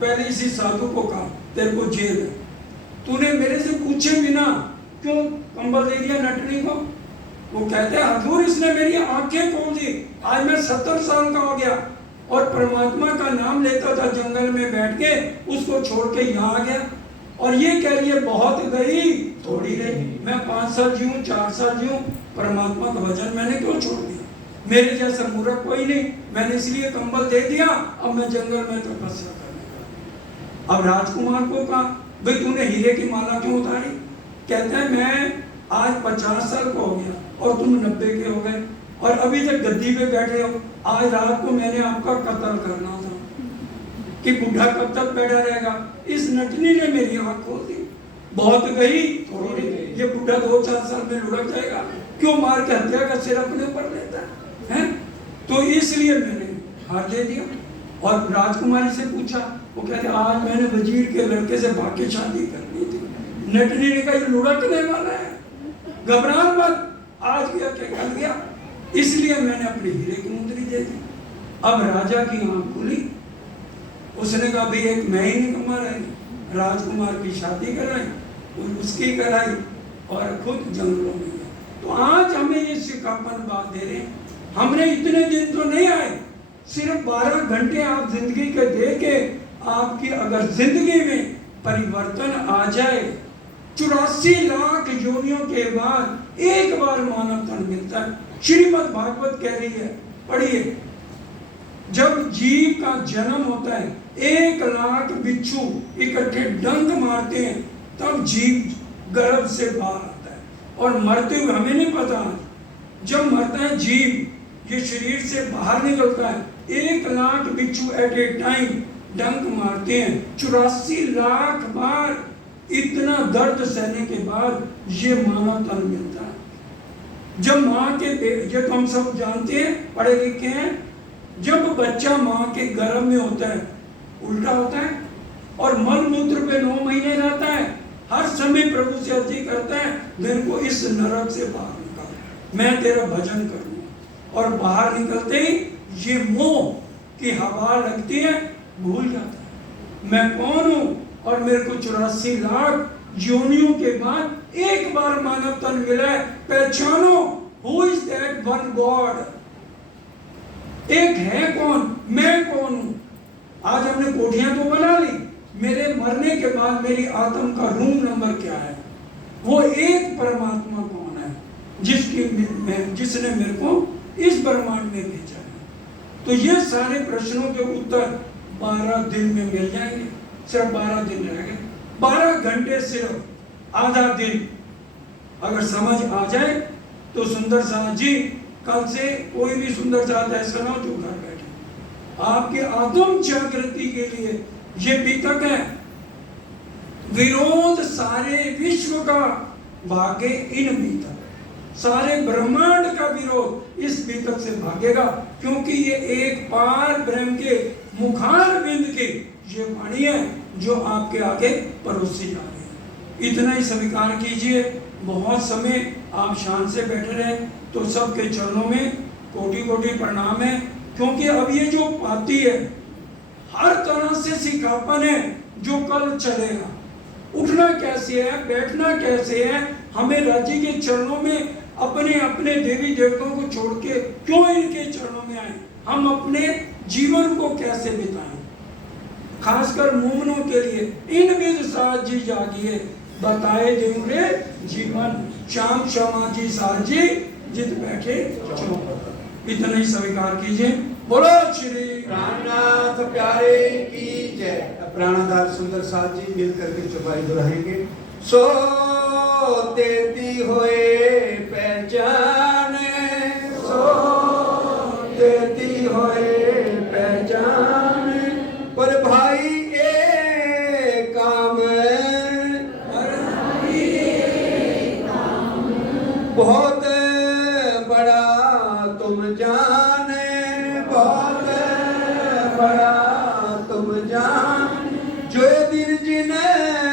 पहले इसी साधु को कहा तेरे को जेल है, तूने मेरे से पूछे बिना क्यों कंबल दे दिया नटनी को। वो कहते हैं हजूर इसने मेरी आंखें खोल दी, आज मैं 70 साल का हो गया और परमात्मा का नाम लेता था जंगल में बैठ के, उसको छोड़ के यहाँ आ गया और ये कह रही है बहुत गई थोड़ी रही। मैं 5 साल जीऊँ 4 साल जीऊँ, परमात्मा का भजन मैंने क्यों छोड़ दिया, मेरे जैसा मूर्ख कोई नहीं, मैंने इसलिए कंबल दे दिया, अब मैं जंगल में तपस्या करने लगा। अब राजकुमार को कहा भाई तूने हीरे की माला क्यों उतारी। कहते हैं मैं आज 50 साल का हो गया और तुम 90 के हो गए और अभी तक गद्दी पे बैठे हो। आज रात को मैंने आपका कत्ल करना था कि बूढ़ा कब तक बैठा रहेगा। इस नटनी ने मेरी आंख खोल दी, बहुत गई थोड़ी रही। ये बूढ़ा 2-4 साल में लुढ़क जाएगा, क्यों मार के हत्या का सिर अपने ऊपर लेता है। तो इसलिए मैंने हार दे दिया। और राजकुमारी से पूछा, वो कहते आज मैंने वजीर के लड़के से भाग्य शादी करनी थी। नटनी ने कहा लुढ़कने वाला है, घबरा मत, आज गया क्या कल गया, इसलिए मैंने अपनी हीरे की मुंदरी दे दी। अब राजा की आंख खुली, उसने कहा भाई एक महीने कमा रहे, राजकुमार की शादी कराई और उसकी कराई और खुद जंगलों में गया। तो आज हमें ये सिखापन बात दे रहे हैं, हमने इतने दिन तो नहीं आए, सिर्फ 12 घंटे आप जिंदगी के दे के आपकी अगर जिंदगी में परिवर्तन आ जाए, 84 लाख योनियों के बाद एक बार मानव तन मिलता है। श्रीमद् भागवत कह रही है, पढ़िए, जब जीव का जन्म होता है 1 लाख बिच्छू इकट्ठे डंक मारते हैं तब जीव गर्भ से बाहर आता है। और मरते हुए हमें नहीं पता, जब मरता है जीव ये शरीर से बाहर निकलता है, 1 लाख बिच्छू एट ए टाइम डंक मारते हैं, 84 लाख बार इतना दर्द सहने के बाद ये मानव तन मिलता है। जब माँ के ये तो हम सब जानते हैं, पढ़े लिखे हैं, जब बच्चा माँ के गर्भ में होता है उल्टा होता है और मल मूत्र पे 9 महीने रहता है, हर समय प्रभु से अर्जी करता है मेरे को इस नरक से बाहर निकाल, मैं तेरा भजन करूँगा। और बाहर निकलते ही ये मोह की हवा लगती है, भूल जाता है मैं कौन हूँ और मेरे को 84 लाख योनियों के बाद एक बार मानव तन मिला है। पहचानो, who is that one God, एक है कौन, मैं कौन हूं। आज हमने कोठियां तो बना ली, मेरे मरने के बाद मेरी आत्म का रूम नंबर क्या है, वो एक परमात्मा कौन है जिसने मेरे को इस ब्रह्मांड में भेजा है। तो ये सारे प्रश्नों के उत्तर 12 दिन में मिल जाएंगे, सिर्फ 12 दिन रह गए, 12 घंटे सिर्फ आधा दिन अगर समझ आ जाए तो सुंदर साथ जी कल से कोई भी सुंदर साथ ऐसा ना हो जो घर बैठे, आपके आत्म जागृति के लिए ये बीतक है। विरोध सारे विश्व का भागे इन बीतक, सारे ब्रह्मांड का विरोध इस बीतक से भागेगा, क्योंकि ये एक पार ब्रह्म के मुखार बिंद की ये वाणी है जो आपके आगे परोसी जा रही है। इतना ही स्वीकार कीजिए। बहुत समय आप शान से बैठे रहे तो सबके चरणों में कोटि कोटि प्रणाम है, क्योंकि अब ये जो पाती है हर तरह से सिखापन है जो कल चलेगा। उठना कैसे है, बैठना कैसे है, हमें राज्य के चरणों में अपने अपने देवी देवताओं को छोड़ के क्यों इनके चरणों में आए, हम अपने जीवन को कैसे बिताएं। खासकर मोमनों के लिए इन विद साज जी जागिए, बताए देवरे जीवन, श्याम क्षमा जी साज जी जित बैठे चौपट। इतना ही स्वीकार कीजिए। बोलो श्री प्राणनाथ प्यारे की जय। प्राणाधार सुंदर साथ जी मिल करके चौपाई दोहराएंगे। सोते दी होए पहचाने, सोते दी होए पहचाने, पर भाई एक काम, बहुत बड़ा तुम जाने, बहुत बड़ा तुम जान, जो दिन जिन्हें